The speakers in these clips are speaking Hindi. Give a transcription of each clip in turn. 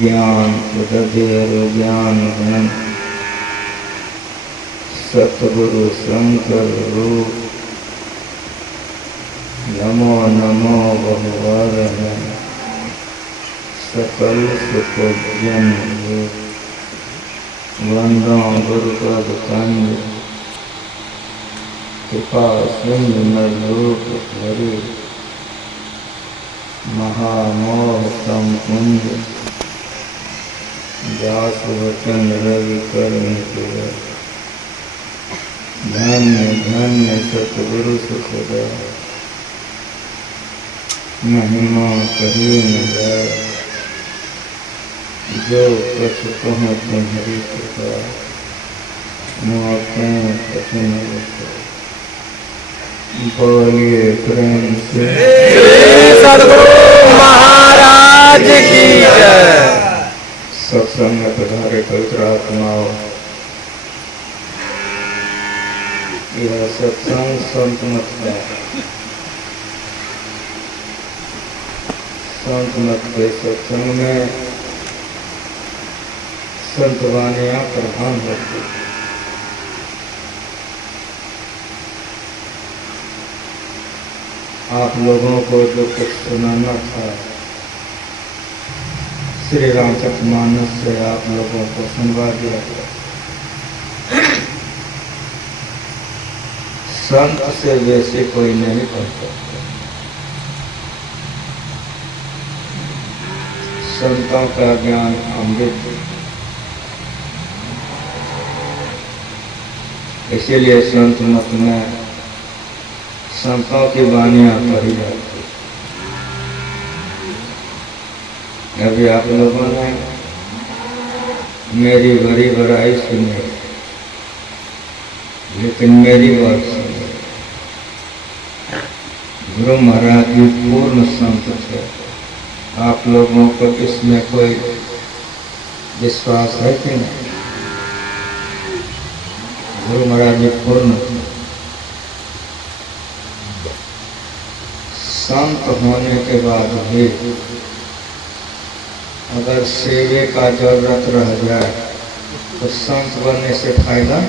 ज्ञान उदधेर ज्ञान घन सतगुरु शंकर रूप नमो नमो बहुवार सकल सुखजन वंदो गुरु पद कंद कृपा सिंधु नरूप हरि महामोह तम कुंज व्यास वचन रवि करण धन्य धन्य सतगुरु सुखदा महिमा कही न जाए जो कछ कहूँ तुम्हारी कृपा मोहतें कछु न बता। बोलिए प्रेम से सद्गुरु महाराज की जय। सत्संग में पधारे पवित्र आत्माओं, यह सत्संग संत मत है। संत मत के सत्संग में संत वाणियां प्रधान होती। आप लोगों को जो कुछ सुनाना था श्री रामचरितमानस से आप लोगों को सुनवा दिया गया। संत से वैसे कोई नहीं कर सकता। संतों का ज्ञान अमृत, इसीलिए संत मत में संतों की वाणियां पढ़ी जाती। अभी आप लोगों ने मेरी बड़ी बड़ाई सुनी, लेकिन मेरी बात सुनी। गुरु महाराज जी पूर्ण संत थे। आप लोगों को इसमें कोई विश्वास है कि नहीं? गुरु महाराज जी पूर्ण थे। संत होने के बाद भी अगर सेवे का जरूरत रह जाए तो संत बनने से फायदा।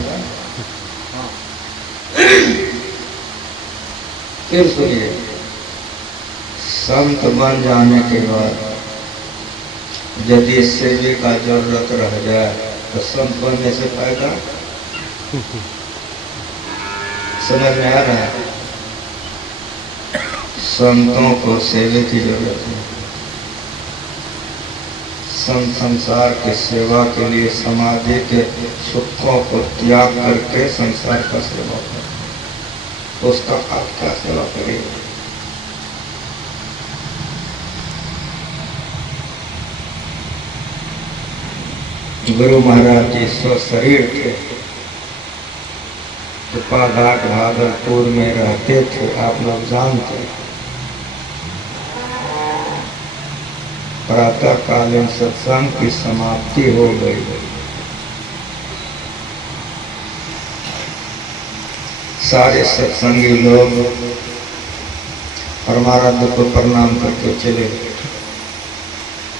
फिर सुनिए, संत बन जाने के बाद यदि सेवे का जरूरत रह जाए तो संत बनने से फायदा। समझ में आ रहा है? संतों को सेवे की जरूरत है। संत संसार की सेवा के लिए समाधि के सुखों को त्याग करके संसार का सेवा करे, तो उसका आप क्या सेवा करेगा? गुरु महाराज जी स्वशरीर थे, कृपाघाट भागलपुर में रहते थे। आप लोग जानते हैं। प्रातः कालीन सत्संग की समाप्ति हो गई। सारे सत्संगी लोग परमाराध्य को प्रणाम करके चले गए।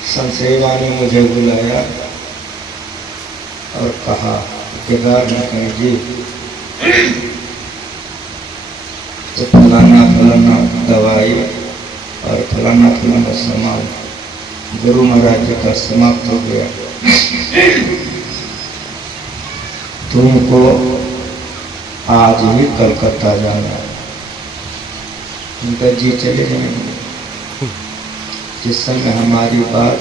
संसेवा ने मुझे बुलाया और कहा, केदारनाथ जी तो फलाना फलाना दवाई और फलाना फलाना सामान गुरु महाराज जी का समाप्त हो गया। तुमको आज ही कलकत्ता जाना है। उनका जी चले जाएंगे। जिस समय हमारी बात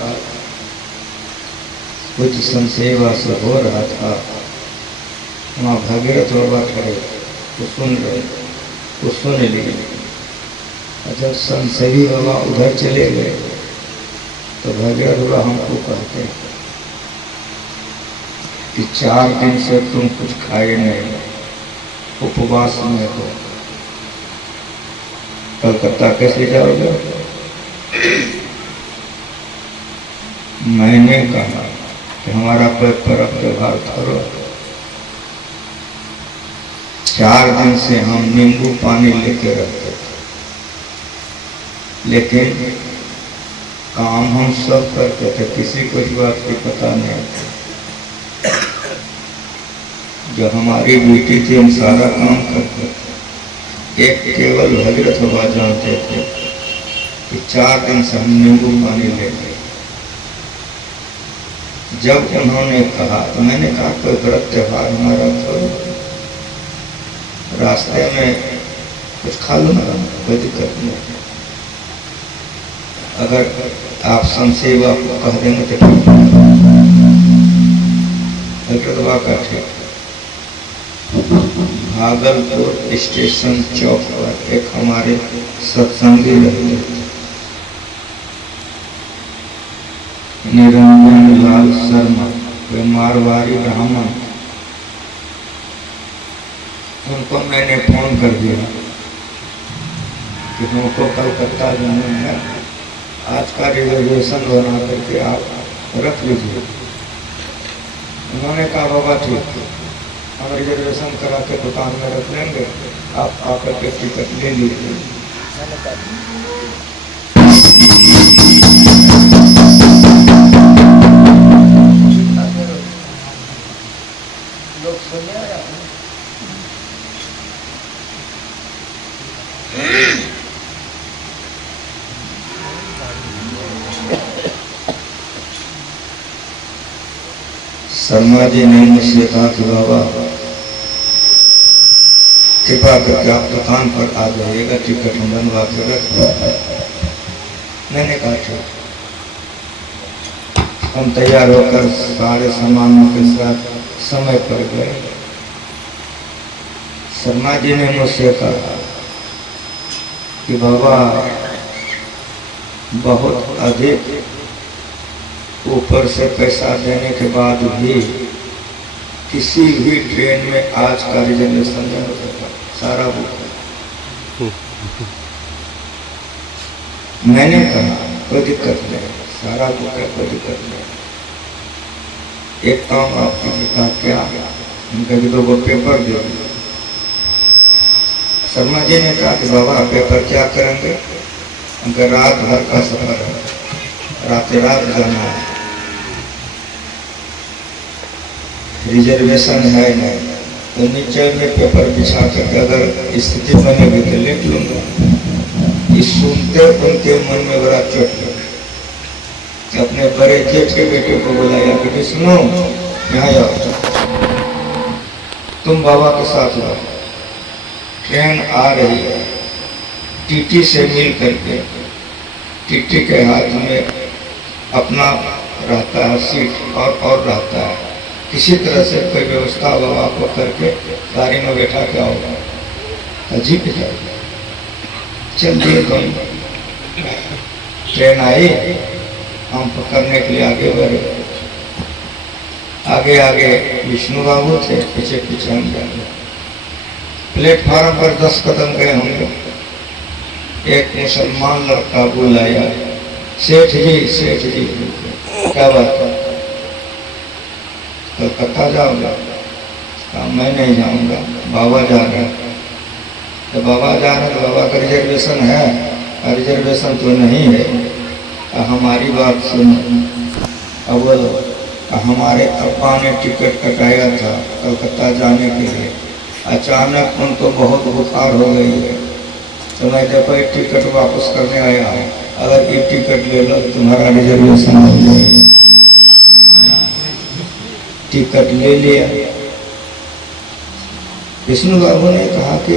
कुछ संसेवा से हो रहा था, वहाँ भगीरथ बाबा खड़े तो सुन रहे, वो सुन लिए। जब संसेवी बाबा उधर चले गए तो भगीरथ बाबा हमको कहते हैं कि 4 दिन से तुम कुछ खाए नहीं, उपवास में हो, कलकत्ता कैसे जाओगे? मैंने कहा कि हमारा पर्व त्योहार करो। 4 दिन से हम नींबू पानी लेके रहते थे, लेकिन काम हम सब करते थे, किसी को इस बात की पता नहीं था। जो हमारी ड्यूटी थी हम सारा काम करते थे। एक केवल हजरत बाबा जानते थे कि 4 दिन से हम नींबू पानी लेंगे। जब उन्होंने कहा तो मैंने कहा कोई व्रत त्योहार हमारा थोड़ा, रास्ते में कुछ खा लो ना, कोई दिक्कत नहीं। अगर आप संसेवा को कह देंगे तो हजरतबा का ठीक। भागलपुर स्टेशन चौक पर एक हमारे सत्संगी रहते थे, निरंजन लाल शर्मा, वे मारवाड़ी ब्राह्मण। उनको मैंने फोन कर दिया कि हमको कलकत्ता जाना है, आज का रिजर्वेशन बना करके आप रख लीजिए। उन्होंने कहा बाबा ठीक है, हम रिजर्वेशन करा के दुकान में रख लेंगे, आप आकर के टिकट ले लीजिए। लोग सुने आया शर्मा जी ने मुझसे कहा कि बाबा कृपा करके आप दुकान पर आ जाइएगा, टिकट हम बनवा के रख। मैंने कहा ठीक। हम तैयार होकर सारे सामानों के साथ समय पर गए। शर्मा जी ने मुझसे कहा कि बाबा बहुत अधिक ऊपर से पैसा देने के बाद भी किसी भी ट्रेन में आज का रिजर्वेशन नहीं हो सकता, सारा बुक है। मैंने कहा कोई दिक्कत नहीं, सारा बुक है, कोई दिक्कत नहीं। एक काम आप कीजिएगा, क्या उनका 2 पेपर दे दिए। शर्मा जी ने कहा कि बाबा पेपर क्या करेंगे? उनका रात भर का सफर है, रात जाना है, रिजर्वेशन है नहीं, तो नीचे में पेपर बिछा करके अगर स्थिति बनेगी तो लेट लूंगा। इस सुनते उनके मन में बड़ा चोट लगा। अपने बड़े जेठ के बेटे को बुलाया कि सुनो यहाँ आओ, तुम बाबा के साथ जाओ, ट्रेन आ रही है। टीटी से मिल करके टीटी के हाथ में अपना रहता है सीट और रहता है, किसी तरह से कोई व्यवस्था बाबा को करके गाड़ी में बैठा के आओगा। अजीब है। चल दिए तुम, ट्रेन आई, हम पकड़ने के लिए आगे बढ़े। आगे आगे विष्णु बाबू थे, पीछे पीछे हम गए। प्लेटफार्म पर 10 कदम गए होंगे, एक मुसलमान लड़का बुलाया, सेठ जी क्या बात है? कलकत्ता जाओगे? कहा मैं नहीं जाऊंगा, बाबा जा रहे हैं। तो बाबा जा रहे हैं तो बाबा का रिजर्वेशन है? रिजर्वेशन तो नहीं है। हमारी बात सुनो। अब बोलो, हमारे अब्बा ने टिकट कटाया था कलकत्ता जाने के लिए, अचानक उनको बहुत बुखार हो गई है, तो मैं देखो एक टिकट वापस करने आया हूँ, अगर ये टिकट ले लो तो तुम्हारा रिजर्वेशन हो जाएगा। टिकट ले लिया। विष्णु बाबू ने कहा कि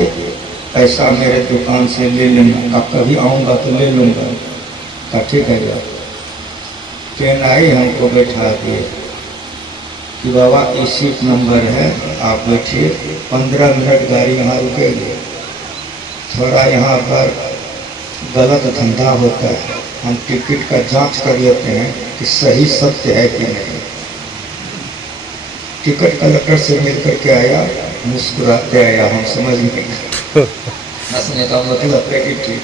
पैसा मेरे दुकान से ले लेना, अब कभी आऊँगा तो ले लूँगा। कहा ठीक है जाओ। ट्रेन आई, हमको बैठा दिए कि बाबा ये सीट नंबर है, आप बैठिए, 15 मिनट गाड़ी यहाँ रुकेगी। थोड़ा यहाँ पर गलत धंधा होता है, हम टिकट का जांच कर लेते हैं कि सही सत्य है कि नहीं। टिकट कलेक्टर से मिल करके आया, मुस्कुराते आया, हम समझ नहीं हंसने का मतलब है कि ठीक।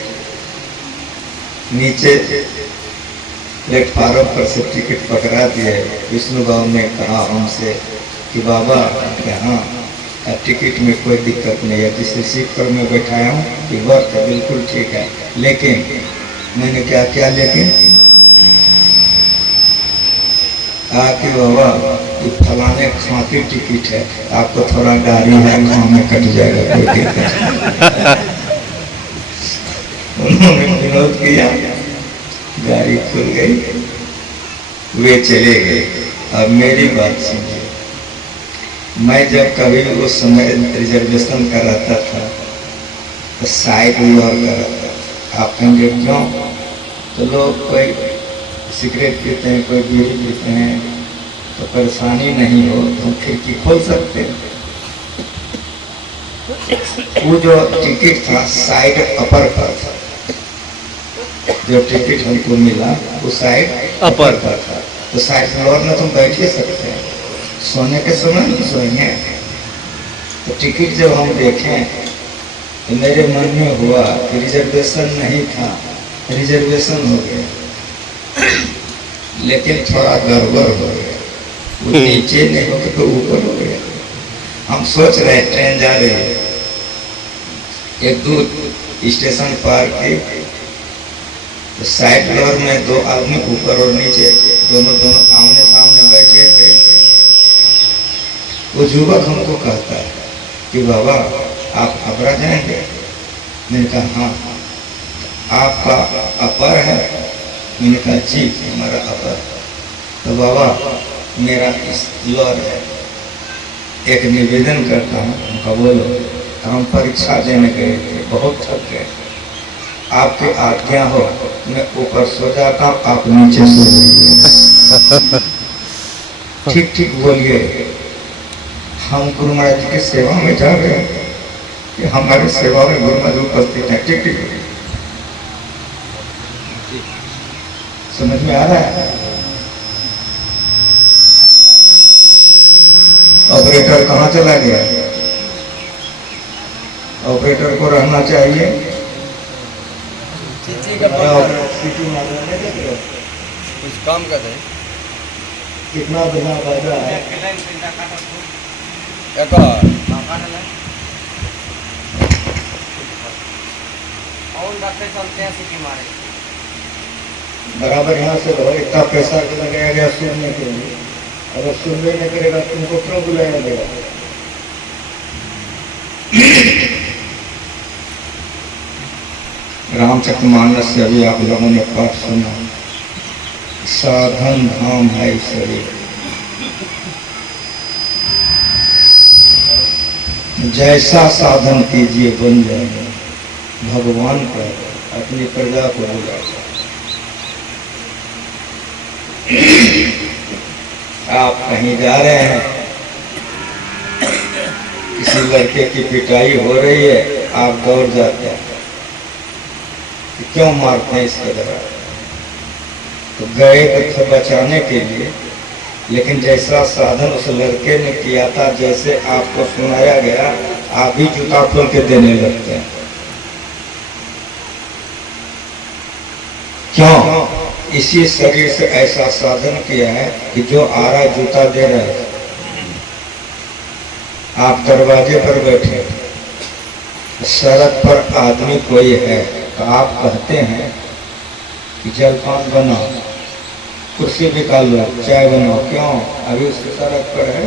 नीचे प्लेटफार्म पर से टिकट पकड़ा दिए। विष्णु बाबू ने कहा हमसे कि बाबा यहाँ टिकट में कोई दिक्कत नहीं है, जिस सीट पर मैं बैठाया हूँ कि वर्थ है, बिल्कुल ठीक है, लेकिन मैंने क्या किया, लेकिन कहा कि बाबा ये फलाने खां की टिकट है, आपको थोड़ा गाड़ी है, खां में कट जाएगा, कोई दिक्कत। उन्होंने विनोद किया, गाड़ी खुल गई, वे चले गए। अब मेरी बात सुनिए, मैं जब कभी उस समय रिजर्वेशन कराता था तो साइड लॉर कराता था। आप कहेंगे क्यों? तो लोग कोई सिगरेट पीते हैं, कोई बीड़ी पीते हैं, तो परेशानी नहीं हो तो खिड़की खोल सकते हैं। वो जो टिकट था साइड अपर का था, जो टिकट हमको मिला वो साइड अपर का था, तो साइड फ्लोर में तुम बैठ ही सकते हैं, सोने के समय नहीं सोएंगे। तो टिकट जब हम देखें तो मेरे मन में हुआ कि रिजर्वेशन नहीं था, रिजर्वेशन हो गया, लेकिन थोड़ा गड़बड़ हो गया, वो नीचे नहीं होकर तो ऊपर हो गया। हम सोच रहे ट्रेन जा रही है, एक दूर स्टेशन पार की, तो साइड फ्लोर में दो आदमी ऊपर और नीचे दोनों आमने सामने बैठे थे। वो युवक हमको कहता है कि बाबा आप आगरा जाएंगे? मैंने कहा हाँ। आपका अपर है? मैंने कहा जी हमारा अपर। तो बाबा मेरा इस लोअर है, एक निवेदन करता हूँ। उनका बोलो। हम परीक्षा देने गए थे, बहुत थक गए, आपकी आज्ञा हो मैं ऊपर सो जाता हूँ, आप नीचे सो जाइए। ठीक ठीक बोलिए, हम गुरु महाराज जी की सेवा में जा रहे हैं कि हमारी सेवा में गुरु महाराज उपस्थित है। ठीक ठीक समझ में आ रहा है? ऑपरेटर कहाँ चला गया? ऑपरेटर को रहना चाहिए। कुछ काम कर रहे कितना बिना फायदा है? बराबर यहाँ से रहो, इतना पैसा लगाया गया सुनने के लिए, अगर सुनने नहीं करेगा तुमको क्यों बुलाया गया? रामचरितमानस से अभी आप लोगों ने पाठ सुना, साधन धाम है शरीर, जैसा साधन कीजिए बन जाएगा। भगवान का अपनी प्रजा को बुलाता। आप कहीं जा रहे हैं, किसी लड़के की पिटाई हो रही है, आप दौड़ जाते हैं, क्यों मारते हैं इसके द्वारा? तो गए तो थे बचाने के लिए, लेकिन जैसा साधन उस लड़के ने किया था, जैसे आपको सुनाया गया, आप भी जूता खोल के देने लगते हैं। क्यों? इसी शरीर से ऐसा साधन किया है कि जो आ रहा है जूता दे रहा है। आप दरवाजे पर बैठे, सड़क पर आदमी कोई है तो आप कहते हैं कि जलपान बनाओ, कुर्सी निकाल लो, चाय बनाओ। क्यों? अभी उसके सड़क पर है,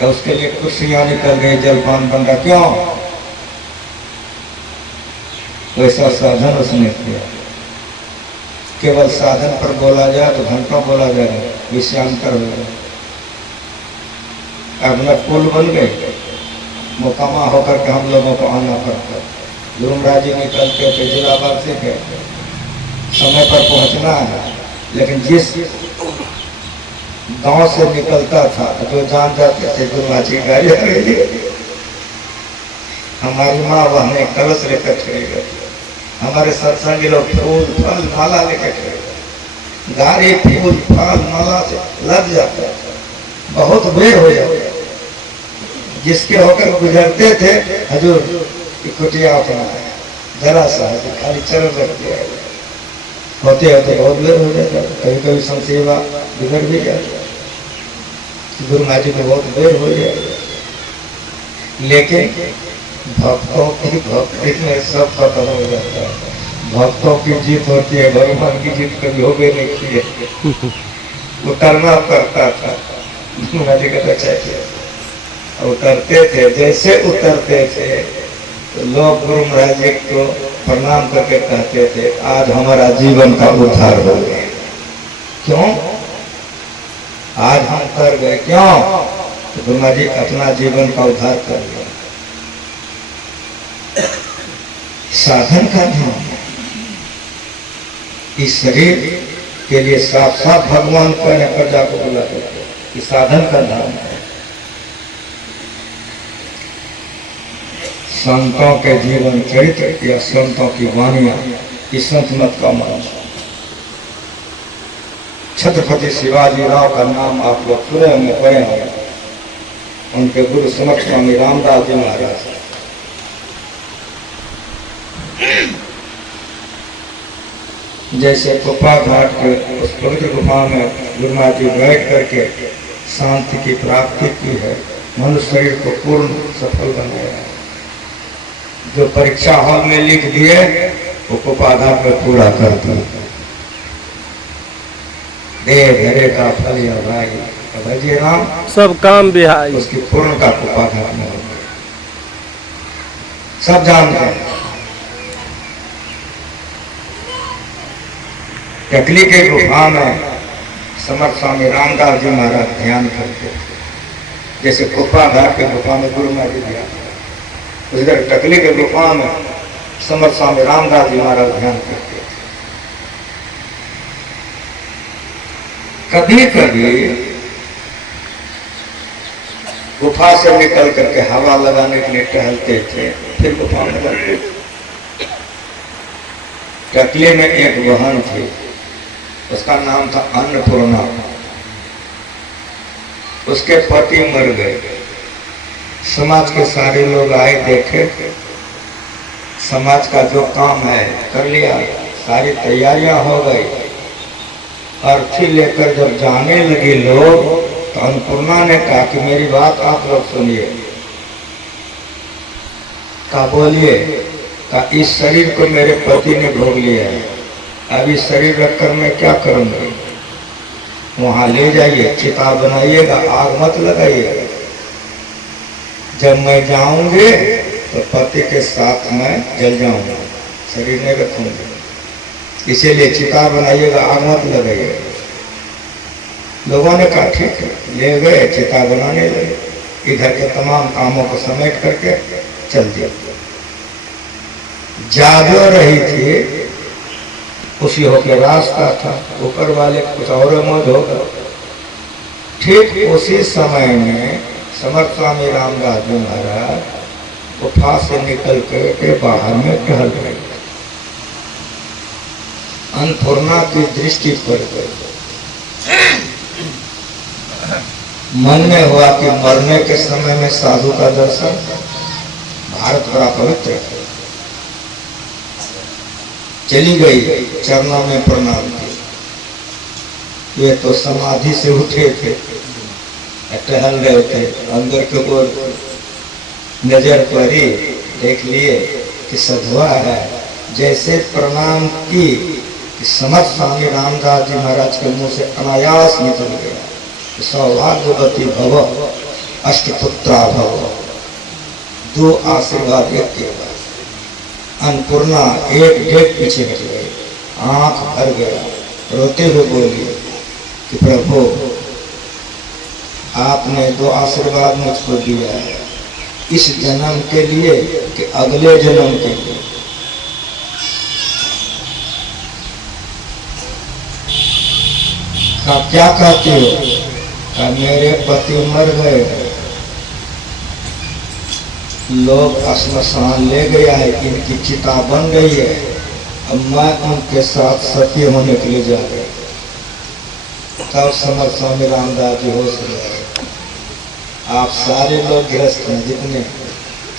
या उसके लिए कुर्सियां निकल गई, जलपान बन रहा। क्यों? वैसा साधन उसने किया। केवल साधन पर बोला जाए तो घंटों बोला जाएगा, विषयांतर होगा। अब न पुल बन गए, मुकामा होकर के हम लोगों को आना पड़ता। गुरु महाराज जी निकलते थे जिलाबाद से के समय पर पहुंचना है, लेकिन जिस गांव से निकलता था जो जान जाते थे गुरु महाराज जी गाड़ी आ गई, हमारी माँ वहां कलश लेकर खड़े गए, हमारे सत्संगी लोग फूल फल माला लेकर खड़े, गाड़ी फूल फल माला से लग जाता, बहुत बेर हो जाता। जिसके होकर गुजरते थे, हजूर कुटिया अपना जरा सा है, खाली चरण रखते होते होते बहुत बेर हो जाता। कभी कभी संसेवा बिगड़ भी जाता, गुरु महाराज जी को बहुत बेर हो गया, लेकिन भक्तों की भक्ति में सब खत्म हो जाता है। भक्तों की जीत होती है, भगवान की जीत कभी हो भी नहीं की है। उतरना पड़ता था, जी का चाहिए, उतरते थे। जैसे उतरते थे तो लोग गुरु महाराज जी को प्रणाम करके कहते थे आज हमारा जीवन का उद्धार हो गया। क्यों आज हम उतर गए? क्यों? तो गुरु महाराज जी अपना जीवन का उद्धार कर लिया। साधन का ध्यान है। इस शरीर के लिए साफ साफ भगवान कहने प्रजा को बोला करते कि साधन का ध्यान है। संतों के जीवन चरित्र या संतों की वाणियां, इस संत मत का मान। छत्रपति शिवाजी राव का नाम आप लोग सुने होंगे, पढ़े होंगे। उनके गुरु समक्ष स्वामी रामदास जी महाराज। जैसे कुप्पा घाट के उस पवित्र गुफा में गुरु महाराज जी बैठ करके शांति की प्राप्ति की है, मनुष्य शरीर को पूर्ण सफल बनाया। जो परीक्षा हॉल में लिख दिए वो कुप्पा घाट में पूरा कर दिया। देह धरे का फल या भाई भजे राम सब काम बिहाई, उसकी पूर्ण का कुप्पा घाट में हो गया। सब जानते हैं। टकली के गुफा में समर्थ स्वामी रामदास जी महाराज ध्यान करते थे। जैसे कुप्पा घाट के गुफा में गुरु महाराज जी ध्यान, उधर टकली के गुफा में समर्थ स्वामी रामदास जी महाराज ध्यान करते थे। कभी कभी गुफा से निकल करके हवा लगाने के लिए टहलते थे, फिर गुफा में जाते थे। टकली में एक बहन थी, उसका नाम था अन्नपूर्णा। उसके पति मर गए। समाज के सारे लोग आए, देखे, समाज का जो काम है कर लिया, सारी तैयारियां हो गई। अर्थी लेकर जब जाने लगे लोग तो अन्नपूर्णा ने कहा कि मेरी बात आप लोग सुनिए। कहा बोलिए? कहा इस शरीर को मेरे पति ने भोग लिया है, अब इस शरीर रखकर मैं क्या करूंगा? वहां ले जाइए, चिता बनाइएगा, आग मत लगाइएगा। जब मैं जाऊंगे तो पति के साथ मैं जल जाऊंगा, शरीर नहीं रखूंगा। इसीलिए चिता बनाइएगा, आग मत लगाइएगा। लोगों ने कहा ठीक है, ले गए, चिता बनाने लगे। इधर के तमाम कामों को समेट करके चल दिया। जादू रही थी, उसी होके रास्ता था, ऊपर वाले कुछ और मौज होगा। ठीक उसी समय में समर्थ स्वामी रामदास जी महाराज गुफा से निकल के बाहर में टहल रहे। अन्नपूर्णा की दृष्टि पड़ गई। मन में हुआ कि मरने के समय में साधु का दर्शन, भारत बड़ा पवित्र है। चली गई, चरणों में प्रणाम की। वे तो समाधि से उठे थे, टहल रहे थे। अंदर के ओर नजर पड़ी, देख लिए कि सधुआ है। जैसे प्रणाम की कि समर्थ स्वामी रामदास जी महाराज के मुंह से अनायास निकल गया, सौभाग्यवती भव, अष्टपुत्रा भव। दो आशीर्वाद एक के बाद अन्नपूर्णा एक डेग पीछे हट गई, आंख भर गया, रोते हुए बोली कि प्रभु आपने दो आशीर्वाद मुझको दिया है, इस जन्म के लिए कि अगले जन्म के लिए। का क्या कहते हो? का मेरे पति मर गए, लोग श्मशान ले गया है, इनकी चिता बन गई है, अब मैं उनके साथ सत्य होने के लिए जा रहे। तब समर्थ स्वामी रामदास जी होश गए। आप सारे लोग गृहस्थ हैं, जितने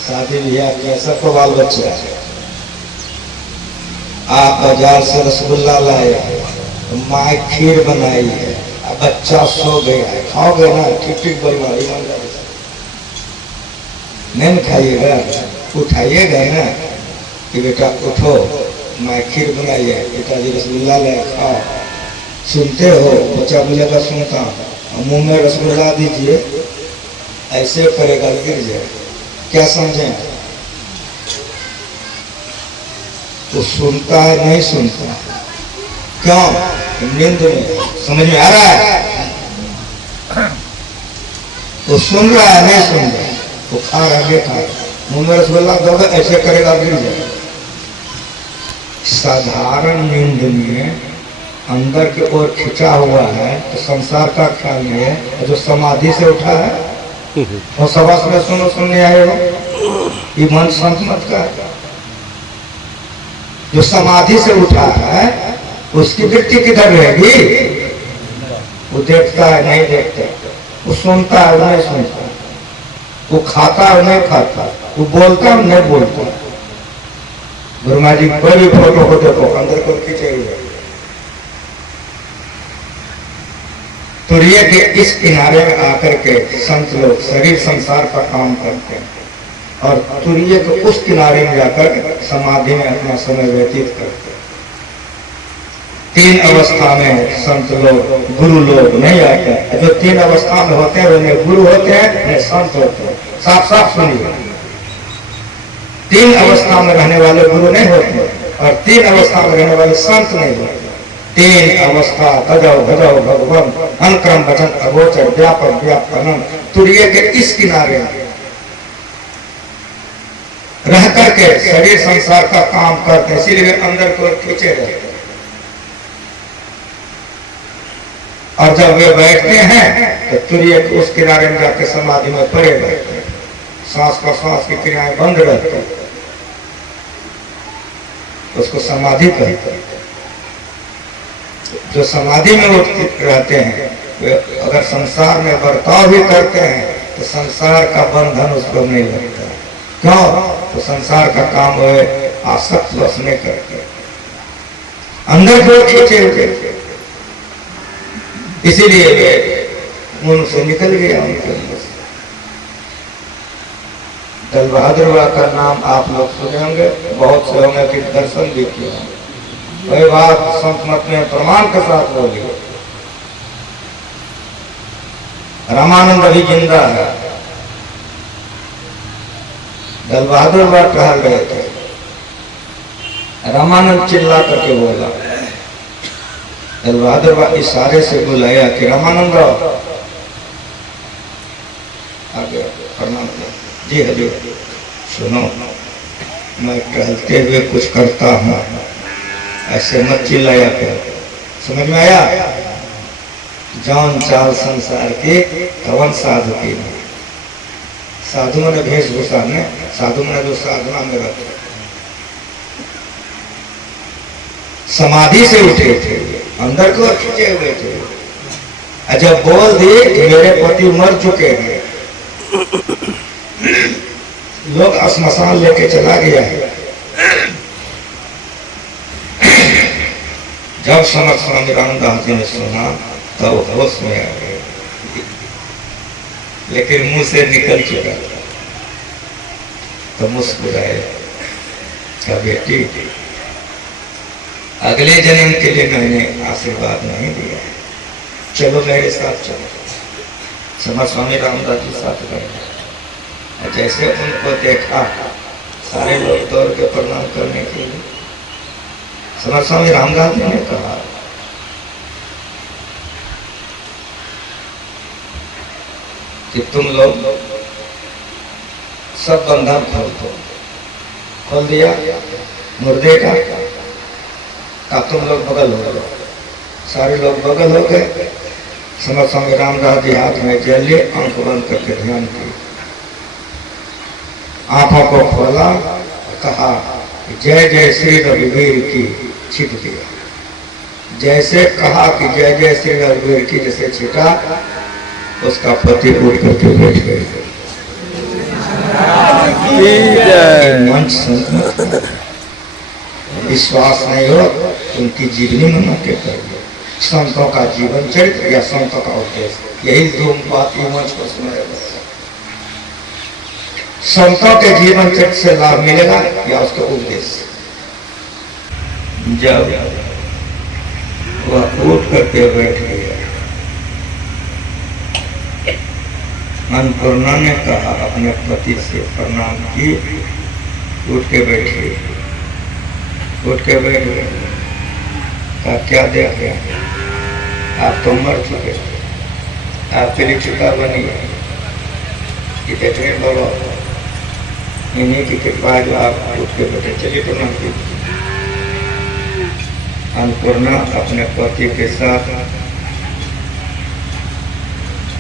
शादी ब्याह किया, सबको बाल बच्चे हैं। आप बाजार से रसगुल्ला लाए, माँ खीर बनाई है, अब बच्चा सो गया है, खाओगे ना? ठीक ठीक बोलना, ईमानदारी से नहीं खाइएगा, उठाइएगा ना कि बेटा उठो, मैं खीर बनाई है, पिताजी रसगुल्ला ले खाओ। सुनते हो? बच्चा बोलेगा सुनता हूँ। मुंह में रसगुल्ला दीजिए, ऐसे करेगा गिर जाए। क्या समझे? तो सुनता है नहीं सुनता? क्यों? नींद में। समझ में आ रहा है? तो सुन रहा है नहीं सुन रहा? तो खा रहा है, खा रहा, मुंह में रसगुल्ला दोगे ऐसे करेगा गिर जाए। साधारण नींद में अंदर की ओर खिंचा हुआ है तो संसार का ख्याल नहीं है। जो समाधि से उठा है वो सवास में सुनो सुनने आए हो, ये मन संत मत का है। जो समाधि से उठा है उसकी वृत्ति किधर रहेगी? वो देखता है नहीं देखता, वो सुनता है नहीं सुनता, वो खाता है नहीं खाता, वो बोलता है नहीं बोलता। ब्रह्मा जी कोई भी फोटो को देखो अंदर को खींचे हुए। तुरिये के इस किनारे में आकर के संत लोग शरीर संसार का काम करते हैं और तुरिये के उस किनारे में जाकर समाधि में अपना समय व्यतीत करते हैं। तीन अवस्था में संत लोग गुरु लोग नहीं आते हैं। जो तीन अवस्था में होते हैं उन्हें गुरु होते हैं, उन्हें संत होते हैं। साफ साफ सुनिए, तीन अवस्था में रहने वाले गुरु नहीं होते और तीन अवस्था में रहने वाले संत नहीं होते। तीन अवस्था तजव भजव भगवान अनुक्रम वचन अगोचर व्यापक व्यापन तुरिये के इस किनारे रह करके शरीर संसार का काम करते हैं, इसीलिए अंदर को खींचे रहते हैं। और जब वे बैठते हैं तो तुरिये के उस किनारे में जाकर समाधि में पड़े रहते हैं। सांस प्रश्वास की क्रियाएं बंद रहती है, उसको समाधि कहते हैं। जो समाधि में उठते रहते हैं वे अगर संसार में बर्ताव भी करते हैं तो संसार का बंधन उसको नहीं लगता। क्यों? तो संसार का काम हुए आसक्त वश नहीं करते, अंदर को खींचे हुए। इसीलिए वे मुंह से निकल गया उनके अंदर से। दल बहादुर बाबा का नाम आप लोग सुने होंगे, बहुत से होंगे कि दर्शन भी किए होंगे। वही बात संत मत में प्रमाण के साथ बोली। रामानंद अभी जिंदा है। दल बहादुर बाबा टहल रहे थे, रामानंद चिल्ला करके बोला। दल बहादुर बाबा इशारे से बुलाया कि रामानंद आगे प्रणाम। जी हजूर, सुनो मैं टहलते हुए कुछ करता हूँ, ऐसे मत चिल्लाया करो। समझ में आया? जान चाल संसार के कवन साधु की नहीं। साधुओं ने वेशभूषा ने, साधु ने जो साधना में रखे समाधि से उठे थे, अंदर को खींचे हुए थे। जब बोल दिए कि मेरे पति मर चुके हैं, लोग श्मशान लेके चला गया है। जब समर्थ स्वामी रामदास जी ने सुना तब होश में आ गए, लेकिन मुंह से निकल चुका था। तो मुस्कुराए, क्या बेटी अगले जन्म के लिए मैंने आशीर्वाद नहीं दिया, चलो मेरे साथ चलो। समर्थ स्वामी रामदास जी साथ गए। जैसे उनको देखा सारे लोग दौड़ के प्रणाम करने के लिए। समर्थ स्वामी रामदास जी ने कहा कि तुम लोग सब बंधन खोल दिया मुर्दे का तुम लोग बगल हो गए। सारे लोग बगल हो गए। समर्थ स्वामी रामदास जी हाथ में जेल लिए, आंख बंद करके ध्यान किए, आंखों को खोला, कहा जय जय श्री रघुवीर की, छिप दिया। जैसे कहा कि जय जय श्री रघुवीर की जैसे छिटा, उसका पति उठ करके बैठ गए। मंच विश्वास नहीं हो उनकी जीवनी में मत कर दो। संतों का जीवन चरित्र या संतों का उद्देश्य, यही दो बात ये मंच पर सुनाया जाता है। संतों के जीवन चरित्र से लाभ मिलेगा या उसका उपदेश। जब वह उठ करके बैठ गया, अन्नपूर्णा ने कहा अपने पति से प्रणाम की, उठ के बैठिए। उठ के बैठ गए। कहा क्या देख रहे हैं, आप तो मर चुके, आपके लिए चुका बनी है कि देखने बाबा इन्हीं की कृपा है जो आप उठ के बैठे। चलिए प्रणाम कीजिए। अन्नपूर्णा अपने पति के साथ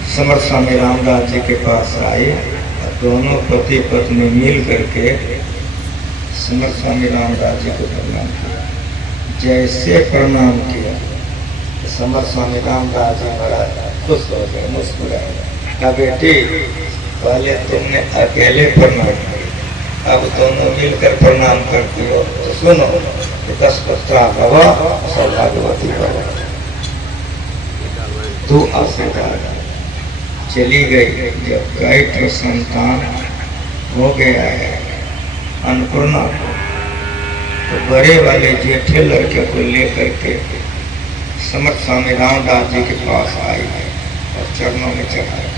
समर्थ स्वामी रामदास जी के पास आए और दोनों पति पत्नी मिल करके समर्थ स्वामी रामदास जी को प्रणाम किया। जैसे प्रणाम किया तो समर्थ स्वामी रामदास जी बड़ा खुश हो गए, मुस्कुराए। कहा बेटी पहले तुमने अकेले प्रणाम किया, अब दोनों मिलकर प्रणाम करती हो तो सुनो, 10 पुत्रा भव सौभाग्यवती भव, तू आशीर्वाद। चली गई। जब गई तो संतान हो गया है अन्नपूर्णा को, तो बड़े वाले जेठे लड़के को लेकर के समर्थ स्वामी रामदास जी के पास आई है और चरणों में चढ़ाया।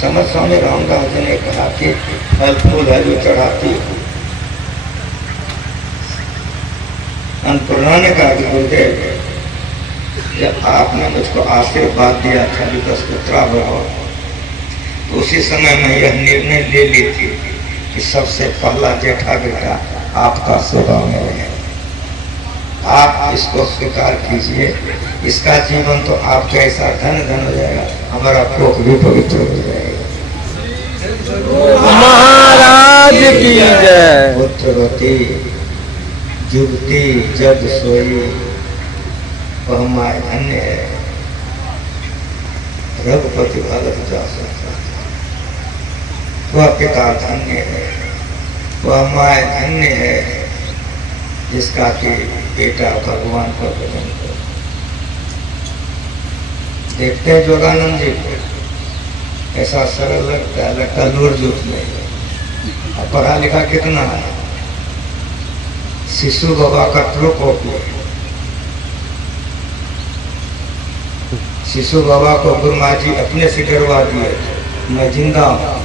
समर्थ स्वामी रामदास जी ने कहा कि फल फूल है जो चढ़ाती हो। अन्नपूर्णा ने कहा कि गुरुदेव जब आपने मुझको आशीर्वाद दिया था कि 10 पुत्रा भव, तो उसी समय मैं यह निर्णय ले ली थी कि सबसे पहला जेठा बेटा आपका सेवा में है। आप इसको स्वीकार कीजिए, इसका जीवन तो आपका ऐसा धन धन हो जाएगा, हमारा कोख भी पवित्र हो जाएगा। महाराज की जय। पुत्रवती युवती जग सोई, वह माय धन्य है। रघुपति भगत जास, वह पिता धन्य है, वह माय धन्य है जिसका कि बेटा भगवान का भजन करे। देखते हैं जोगानंद जी को, ऐसा सरल लगता है, लगता लूर जुट नहीं। अब पढ़ा लिखा कितना है। शिशु बाबा का ट्रोकॉपी, शिशु बाबा को गुरु माँ जी अपने से डरवा दिए, मैं जिंदा हूँ।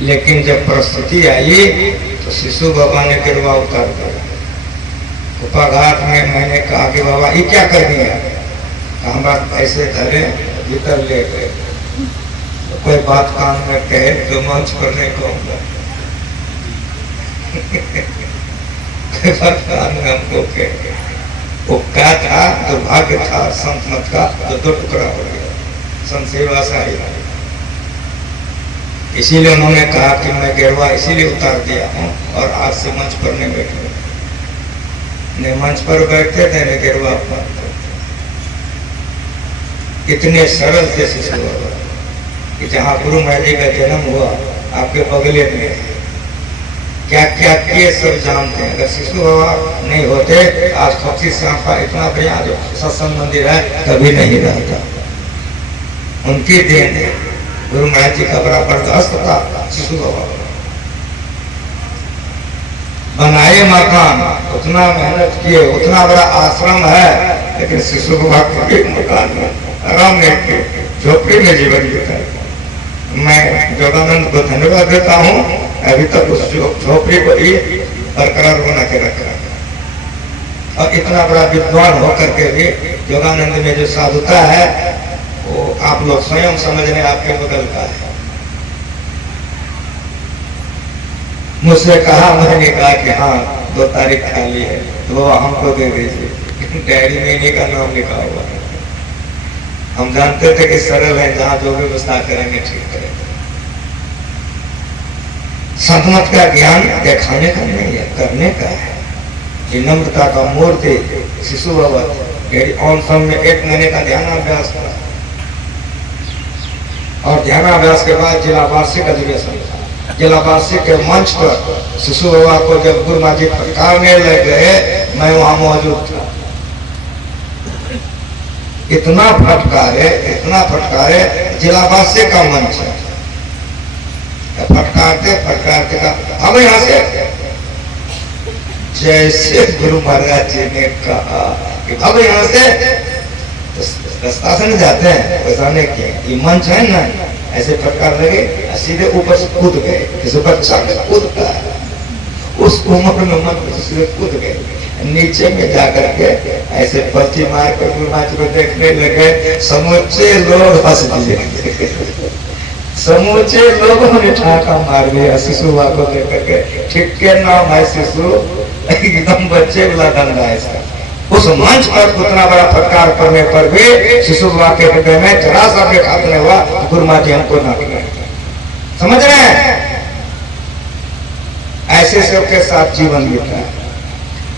लेकिन जब परिस्थिति आई तो शिशु बाबा ने गिरवा उतार दिया। उपाघाट में मैंने कहा कि बाबा ये क्या कर दिया, हम ऐसे धरे भीतर ले गए। तो कोई बात कान में कहे तो मंच पर नहीं कहूँगा। कोई बात कान में हमको कहे, वो क्या था, दुर्भाग्य था संत मत का जो 2 टुकड़ा हो गया। संत सेवा सारी, इसीलिए उन्होंने कहा कि मैं गिरवा इसीलिए उतार दिया हूँ और आज से मंच पर नहीं बैठूंगा। नहीं मंच पर बैठते थे, नहीं गिरवा उतारते। इतने सरल थे शिशु बाबा कि जहाँ गुरु महाराज जी का जन्म हुआ आपके बगले में, क्या क्या किए सब जानते हैं। अगर शिशु बाबा नहीं होते आज फक्सी श्याम का इतना बढ़िया जो सत्संग मंदिर है कभी नहीं रहता। उनकी देन है। गुरु महाराज जी का बड़ा बर्दाश्त था शिशु बाबा। बनाए मकान, उतना मेहनत किए, उतना बड़ा आश्रम है, लेकिन शिशु बाबा को एक मकान में आराम नहीं किए, झोपड़ी में जीवन बिताए। मैं जोगानंद को धन्यवाद देता हूँ, अभी तक उस झोपड़ी को ही बरकरार बना के रखा। और इतना बड़ा विद्वान होकर के भी जोगानंद में जो साधुता है वो आप लोग स्वयं समझ रहे, आपके बगल का है। मुझसे कहा, मैंने कहा कि हाँ 2 तारीख खाली है, तो बाबा हमको दे दीजिए। डायरी में इन्हीं का नाम लिखा हुआ है। हम जानते थे कि सरल है, जहाँ जो व्यवस्था करेंगे ठीक करेंगे। संतमत का ज्ञान दिखाने का नहीं है, करने का है। विनम्रता का मूर्ति शिशु बाबा ऑन सम में 1 महीने का ध्यानाभ्यास था और ध्यानाभ्यास के बाद जिला वार्षिक अधिवेशन था। जिला वार्षिक के मंच पर शिशु बाबा को जब गुरु महाराज जी फटकारने लग गए, मैं वहां मौजूद था। इतना फटकारे जिला वार्षिक का मंच है। फटकारते का हम यहाँ से जैसे गुरु महाराज जी ने कहा कि भागो यहाँ से, तो रास्ता से नहीं जाते हैं, वैसा नहीं किया। ये मंच है ना, ऐसे फटकार लगे, सीधे ऊपर से कूद गए, जैसे बच्चा कूदता है उस उम्र में मन सीधे कूद गए। नीचे में जाकर के ऐसे पर्ची मार कर गुरु महाराज को देखने लगे, समूचे लोग हंस दिए। समूचे लोगों ने ठाका मार दिया शिशुआ को देख करके। ठीक के नाम है शिशु, एकदम बच्चे वाला धंधा है इसका। उस मंच पर उतना बड़ा फटकार करने पर भी शिशुआ के हृदय में जरा सा भी घात नहीं हुआ। गुरु महाराज जी हमको ना समझ रहे हैं, ऐसे सबके साथ जीवन बीता है।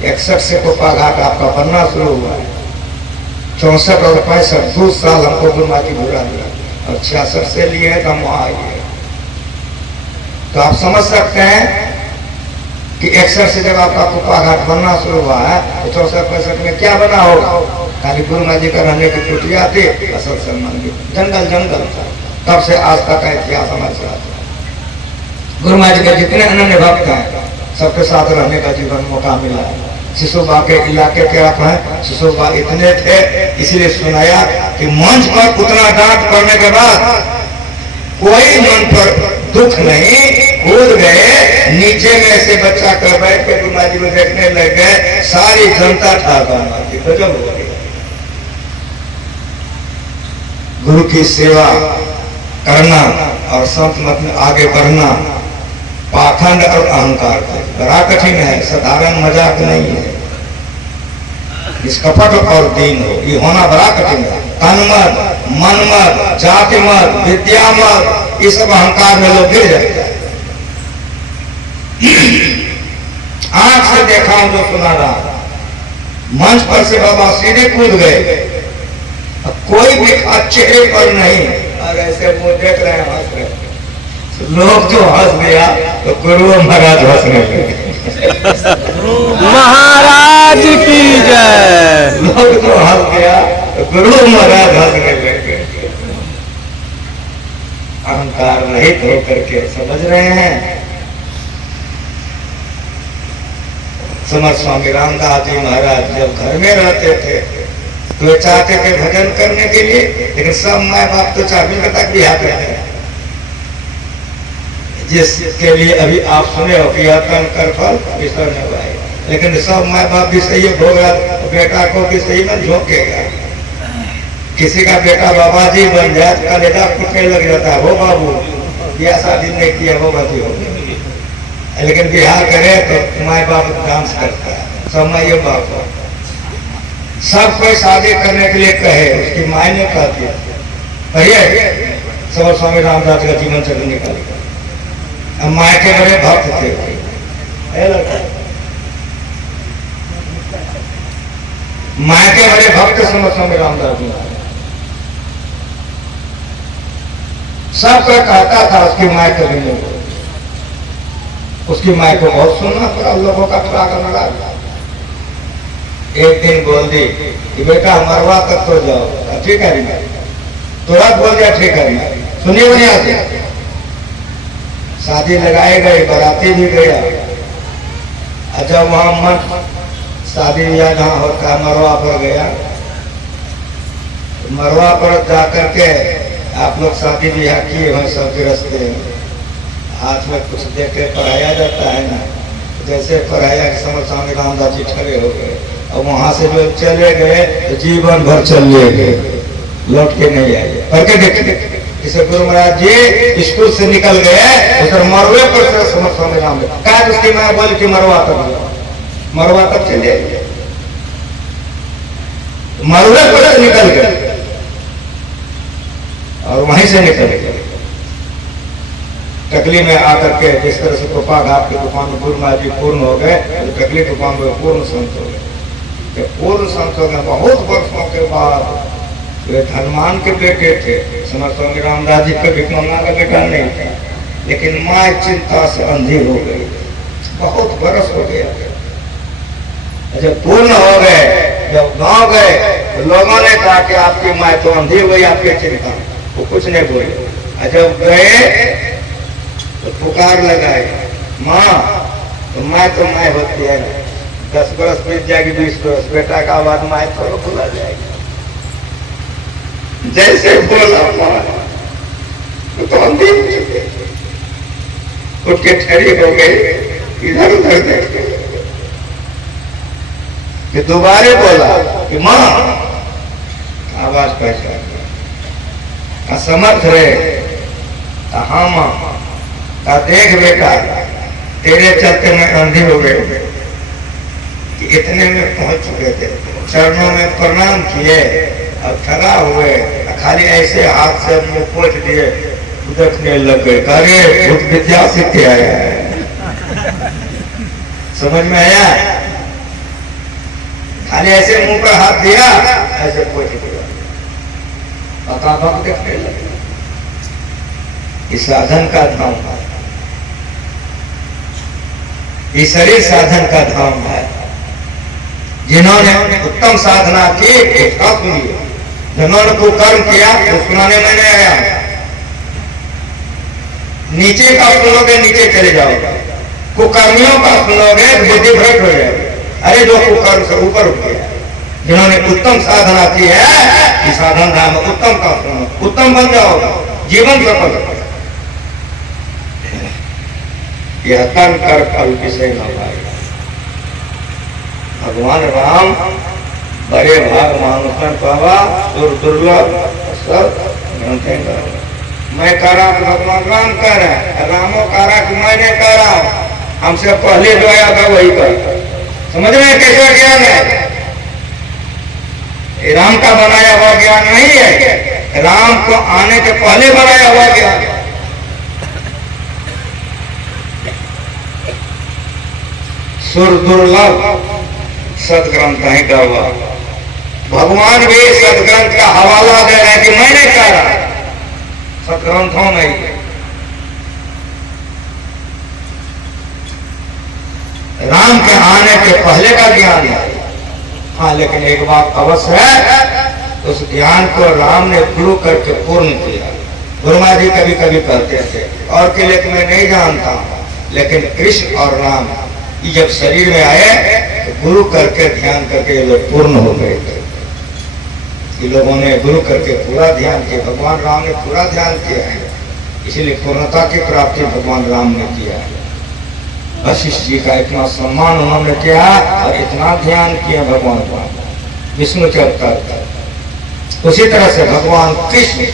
61 से कोपाघाट आपका बनना शुरू हुआ है। 64 और 65 2 साल हमको गुरु महाराज जी बुरा दिया, और 66 से लिए तो हम वहां आए। तो आप समझ सकते हैं कि 61 से जब आपका कोपाघाट बनना शुरू हुआ है तो 64-65 में क्या बना होगा। खाली गुरु महाराज जी का रहने की कुटिया थी, असल सम्मान की जंगल जंगल था। तब से आज तक का इतिहास हमारे साथ है। गुरु महाराज जी के जितने अनन्य भक्त हैं सबके साथ रहने का जीवन मौका मिला है। शिशुबा के इलाके के आप हैं, शिशुबा इतने थे इसलिए सुनाया कि मंच पर उतना डांट पड़ने के बाद कोई मन पर दुख नहीं, कूद गए नीचे में ऐसे बच्चा कर बैठ के गुरु महाराज जी को देखने लग गए। सारी जनता ठाका मारती, गजब हो गया। गुरु की सेवा करना और संत मत में आगे बढ़ना पाखंड और अहंकार बड़ा कठिन है, साधारण मजाक नहीं है। निष्कपट और दीन हो, ये होना बड़ा कठिन है। तन मत, मन मत, जाति मत, विद्या मत, ये सब अहंकार में लोग गिर जाते हैं। आंख से देखा हूं जो सुना रहा, मंच पर से बाबा सीधे कूद गए, कोई भी चेहरे पर नहीं, और ऐसे मुंह देख रहे हैं, हंस रहे। लोग जो हंस गया तो गुरु महाराज हंसने लगे। महाराज की जय। लोग जो हंस गया तो गुरु महाराज हंसने लगे। अहंकार रहित होकर के, समझ रहे हैं। समर्थ स्वामी रामदास जी महाराज जब घर में रहते थे तो चाहते थे भजन करने के लिए, लेकिन सब माँ बाप तो चाहते तक भी हाथ रहते हैं, जिसके लिए अभी आप सुने हो कि तन कर फल विसर में हुआ है। लेकिन सब माँ बाप भी सही होगा, बेटा को भी सही में झोंकेगा। किसी का बेटा बाबा जी बन जाए तो कलेजा फूटने लग जाता है, हो बाबू ब्याह शादी नहीं किया, वो बाजी हो। लेकिन बिहार करे तो माँ बाप डांस करता है, सब माँ बाप हो। सब कोई शादी करने के लिए कहे, उसकी माँ ने कहती है। कहिए समर स्वामी रामदास का जीवन चक्र निकालेगा। माँ के बड़े भक्त थे, माँ के बड़े भक्त समझ स्वामी रामदास जी। सब कोई कहता था उसकी माँ के लिए, उसकी माँ को बहुत सुनना पड़ा, लोगों का थोड़ा करना। एक दिन बोल दी कि बेटा मरवा तक तो जाओ, ठीक है। तुरंत बोल दिया ठीक है, सुनिए बढ़िया से। शादी लगाए गए, बाराती भी गया। जब वहां मन शादी या जहाँ होता है मरवा पर गया, मरवा पर जाकर के आप लोग शादी ब्याह किए हैं, सब गृहस्थे हाथ में कुछ दे के पढ़ाया जाता है ना, जैसे पढ़ाया कि समझ स्वामी रामदास जी खड़े हो गए, और वहां से जो चले गए तो जीवन भर चले गए, लौट के नहीं आए। करके देखे जैसे गुरु महाराज जी स्कूल से निकल गए, उधर मरवे पर समझ स्वामी राम कहा, उसकी मैं बोल कि मरवा तक चले, मरवे पर निकल गए और वहीं से निकल गए। टकली में आकर के जिस तरह से कोपाघाट के तूफान में गुरु महाराज जी पूर्ण हो गए, तो टकली तूफान में पूर्ण संत हो गए। पूर्ण संत हो गए बहुत वर्षों के बाद। वे धनवान के बेटे थे, समर्थ स्वामी रामदास जी के भिकमंगा का बेटा नहीं था, लेकिन माँ चिंता से अंधी हो गई, बहुत बरस हो गया। जब पूर्ण हो गए, जब गांव गए तो लोगों ने कहा कि आपकी माँ तो अंधी हो गई, आपकी चिंता, वो कुछ नहीं बोले। जब गए तो पुकार लगाए, माँ तो माँ होती है, 10 बरस बीत जाएगी, 20 बरस, बेटा का आवाज माए थोड़ा भुला जाएगी। जैसे बोला माँ तो हम भी उठ के ठहरी हो गए, इधर उधर देखते कि दोबारे बोला कि माँ, आवाज पहचान का समर्थ रहे, हाँ माँ, का देख बेटा तेरे चलते मैं अंधी हो गए कि इतने में पहुंच चुके थे, चरणों में प्रणाम किए और खड़ा हुए, खाली ऐसे हाथ से मुंह पोंछ दिए, देखने लग गए, अरे भूत विद्या सीख के आया है। समझ में आया? खाली ऐसे मुंह पर हाथ दिया, ऐसे पोंछ दिया, बक देखने लगे। इस साधन का धाम है, ये शरीर साधन का धाम है। जिन्होंने उत्तम साधना की उसका सुनिए, जिन्होंने कुकर्म किया वो सुनाने में नहीं आया। नीचे का सुनोगे नीचे चले जाओगे, कुकर्मियों का सुनोगे बुद्धि भ्रष्ट हो जाएगी। अरे जो कुकर्म से ऊपर उठ गया, जिन्होंने उत्तम साधना की है, कि साधन धाम उत्तम का सुनो, उत्तम बन जाओगे, जीवन सफल हो। यह कर्म कर फल विषय न पाए। भगवान राम बड़े भाग मानुषन पावा, दुर्लभ सब ग्रंथे। मैं कह रहा हूँ, भगवान राम कह रहे हैं, रामो कह रहा कि मैं नहीं कह रहा हूँ, हमसे पहले जो आया था वही कर। समझ रहे हैं कैसा ज्ञान है? राम का बनाया हुआ ज्ञान नहीं है, राम को आने के पहले बनाया हुआ ज्ञान। सुर दुर्लभ सदग्रंथ है का हुआ। भगवान भी सदग्रंथ का हवाला दे रहे हैं कि मैं नहीं कह रहा, सदग्रंथों नहीं। राम के आने के पहले का ज्ञान है। हाँ, लेकिन एक बात अवश्य है, उस ज्ञान को राम ने गुरु करके पूर्ण किया। गुरुमा जी कभी कभी कहते थे, और के लिए मैं नहीं जानता, लेकिन कृष्ण और राम ये जब शरीर में आए तो गुरु करके ध्यान करके ये लोग पूर्ण हो गए थे। ये लोगों ने गुरु करके पूरा ध्यान किया, भगवान राम ने पूरा ध्यान किया है, इसलिए पूर्णता की प्राप्ति भगवान राम ने किया है। वशिष्ठ जी का इतना सम्मान उन्होंने किया और इतना ध्यान किया भगवान राम, विष्णु के अवतार। उसी तरह से भगवान कृष्ण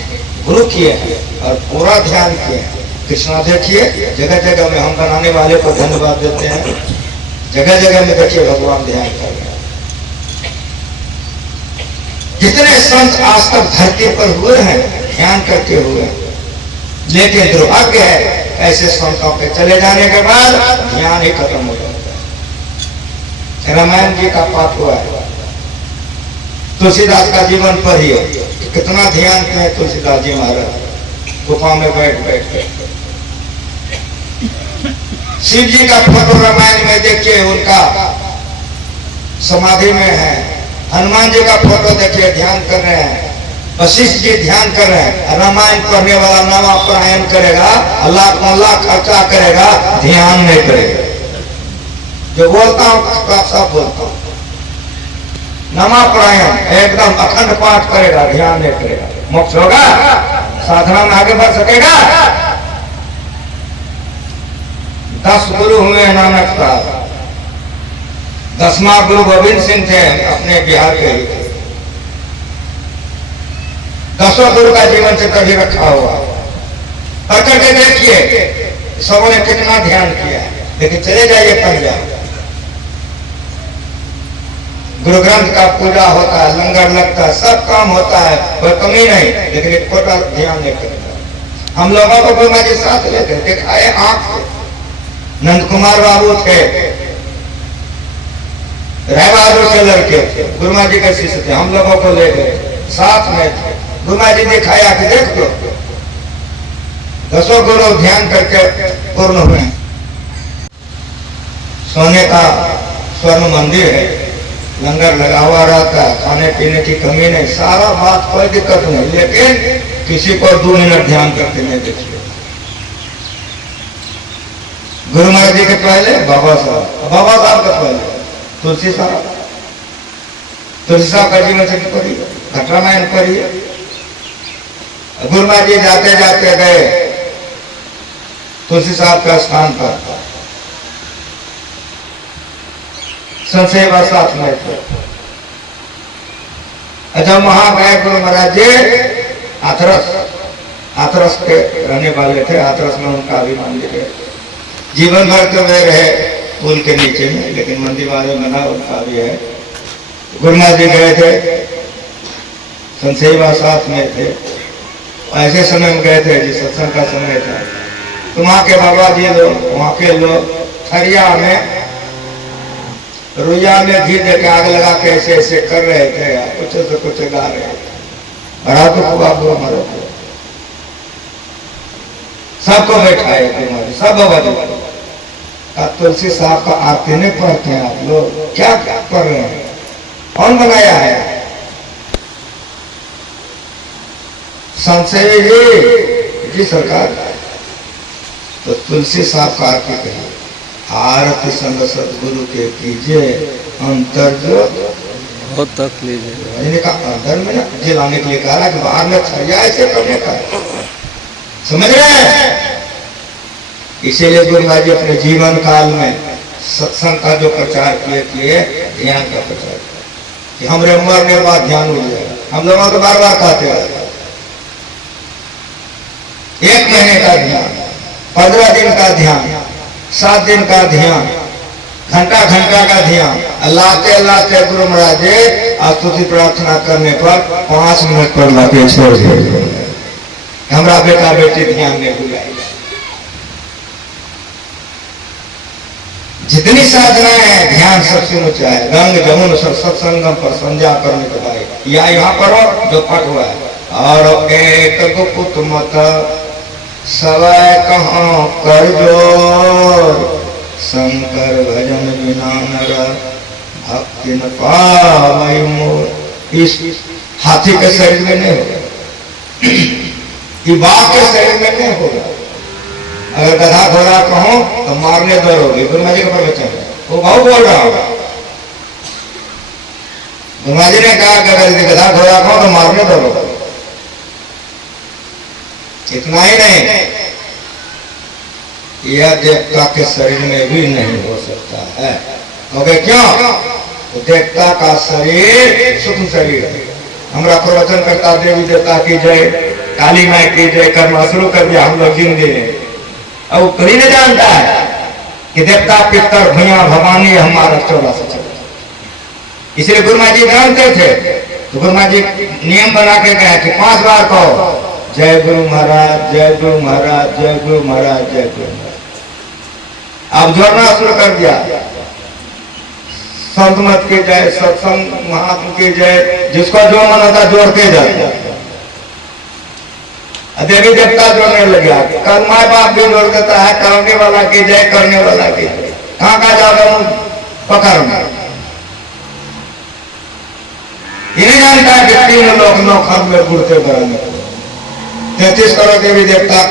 गुरु किए हैं और पूरा ध्यान किए हैं। कृष्णा देखिए, जगह जगह में हम बनाने वाले को धन्यवाद देते हैं, जगह जगह में देखिए भगवान ध्यान कर रहे हैं। जितने संत आज तक धरती पर हुए हैं ध्यान करते हुए, लेकिन दुर्भाग्य है ऐसे संतों के चले जाने के बाद ध्यान ही खत्म हो जाता है। रामायण जी का पाठ हुआ है, तुलसीदास का जीवन पढ़िए, कितना ध्यान किया तुलसीदास जी महाराज गुफा में बैठ बैठ कर। शिव जी का फोटो रामायण में देखिए, उनका समाधि में है। हनुमान जी का फोटो देखिए, ध्यान कर रहे हैं। वशिष्ठ जी ध्यान कर रहे हैं। रामायण पढ़ने वाला नामा प्राणायाम करेगा, लाख खर्चा करेगा, ध्यान नहीं करेगा। जो बोलता हूँ सब बोलता हूँ, नामा प्राणायाम एकदम अखंड पाठ करेगा, ध्यान नहीं करेगा, मोक्ष होगा, साधना में आगे बढ़ सकेगा। 10 गुरु हुए नानक साहब, 10वां गुरु गोविंद सिंह थे, अपने बिहार के ही थे। 10 गुरु का जीवन से कभी रखा हुआ पढ़ करके देखिए, सबों ने कितना ध्यान किया। लेकिन चले जाइए पंजाब, गुरु ग्रंथ का पूजा होता है, लंगर लगता है, सब काम होता है, कोई कमी नहीं, लेकिन एक छोटा ध्यान नहीं करता। हम लोगों को गुरुमा जी साथ लेते दिखाए आंख से। नंद कुमार बाबू थे, राय बहादुर से लड़के थे, गुरुमा जी के शिष्य थे, हम लोगों को ले गए, साथ में थे। गुरुमा जी दिखाया कि देख लो 10 गुरु ध्यान करके पूर्ण हुए। सोने का स्वर्ण मंदिर है, लंगर लगा हुआ रहता है, खाने पीने की कमी नहीं, सारा बात कोई दिक्कत नहीं, लेकिन किसी को 2 मिनट ध्यान करते नहीं देखिए। गुरु महाराज जी के पहले बाबा साहब के पहले तुलसी साहब का जीवन चरित्र पढ़िए, घटरामायण पढ़िए। गुरुमा जी जाते जाते गए तुलसी साहब के स्थान पर, संशय साथ में थे। जब वहां गए गुरु महाराज जी हाथरस के रहने वाले थे, हाथरस में उनका भी मंदिर है। जीवन भर तो वे रहे पुल के नीचे में, लेकिन मंदिर वाले बना उनका भी है। गुरु महाराज जी गए थे, संशय साथ में थे। ऐसे समय में गए थे जिस सत्संग का समय था, तो वहां के बाबा जी लोग, वहां के लोग थरिया में रुइया में घी देकर आग लगा के ऐसे ऐसे कर रहे थे, कुछ से कुछ गा रहे थे। बड़ा दुख हुआ गुरु महाराज को। सबको बैठाए गुरु महाराज, सब बाबा जी। तुलसी साहब का आरती नहीं पढ़ते हैं आप लोग, क्या क्या कर रहे हैं? कौन बनाया है? संशय जी सरकार। तो तुलसी साहब का आरती कही, आरती संग सदगुरु के कीजिए, अंतर जो बहुत तक लीजिए। इन्हें का अंदर में ना जलाने के लिए कहा कि बाहर में छरिया ऐसे करने का, समझ रहे हैं? इसीलिए गुरु महाराज जी अपने जीवन काल में सत्संग का जो प्रचार किए, ध्यान का प्रचार किया कि हमारे मरने बाद ध्यान हो जाएगा। हम लोगों को बार बार कहते हैं 1 महीने का ध्यान, 15 दिन का ध्यान, 7 दिन का ध्यान, घंटा घंटा का ध्यान, लाते लाते गुरु महाराज जी स्तुति प्रार्थना करने पर 5 मिनट पर लाते छोड़ दिए। हमारा बेटा बेटी ध्यान नहीं भुलाएगा। जितनी साधनाएं हैं ध्यान सबसे ऊंचा है। गंग जमुन सत्संगम पर संध्या करने के बाद या यहाँ पर हो जो पट हुआ है, और एक गुप्त मत सवय कहाँ कर जोर, शंकर भजन बिना नर भक्ति न पावै मोर। इस हाथी के शरीर में नहीं होगा, ये बाघ के शरीर में नहीं होगा। अगर गधा घोड़ा कहो तो मारने दौड़ोगे। गुरु महाराज जी का प्रवचन है, वो भाव बोल रहा होगा। गुरु महाराज जी ने कहा कि अगर गधा घोड़ा कहो तो मारने दौड़ोगे। इतना ही नहीं, यह देवता के शरीर में भी नहीं हो सकता है। क्योंकि क्यों? तो देवता का शरीर सूक्ष्म शरीर है। हमारा प्रवचन करता देवी देवता की जय, काली माई की जय करना शुरू कर दिया हम लोग जिंदगी में। अब वो कभी नहीं जानता है कि देवता पितर भैया भवानी हमारा 14 से चलता। इसलिए गुरु महाराज जी जानते थे, तो गुरु महाराज जी नियम बना के गए कि 5 बार कहो जय गुरु महाराज, जय गुरु महाराज, जय गुरु महाराज, जय गुरु महाराज। अब जोड़ना शुरू कर दिया, संत मत की जय, सत्संग महात्मा की जय, जिसको जो मन होता जोड़ते जाते। देवी देवता जोड़ने लग गया, कल माँ बाप भी जोड़ देता है, करने वाला की जय, करने वाला की जय। कहाँ कहाँ जाओगे पकड़ में? ये नहीं जानता है कि 3 लोग 9 खंड में गुड़ते बराने को 33 करोड़ देवी देवता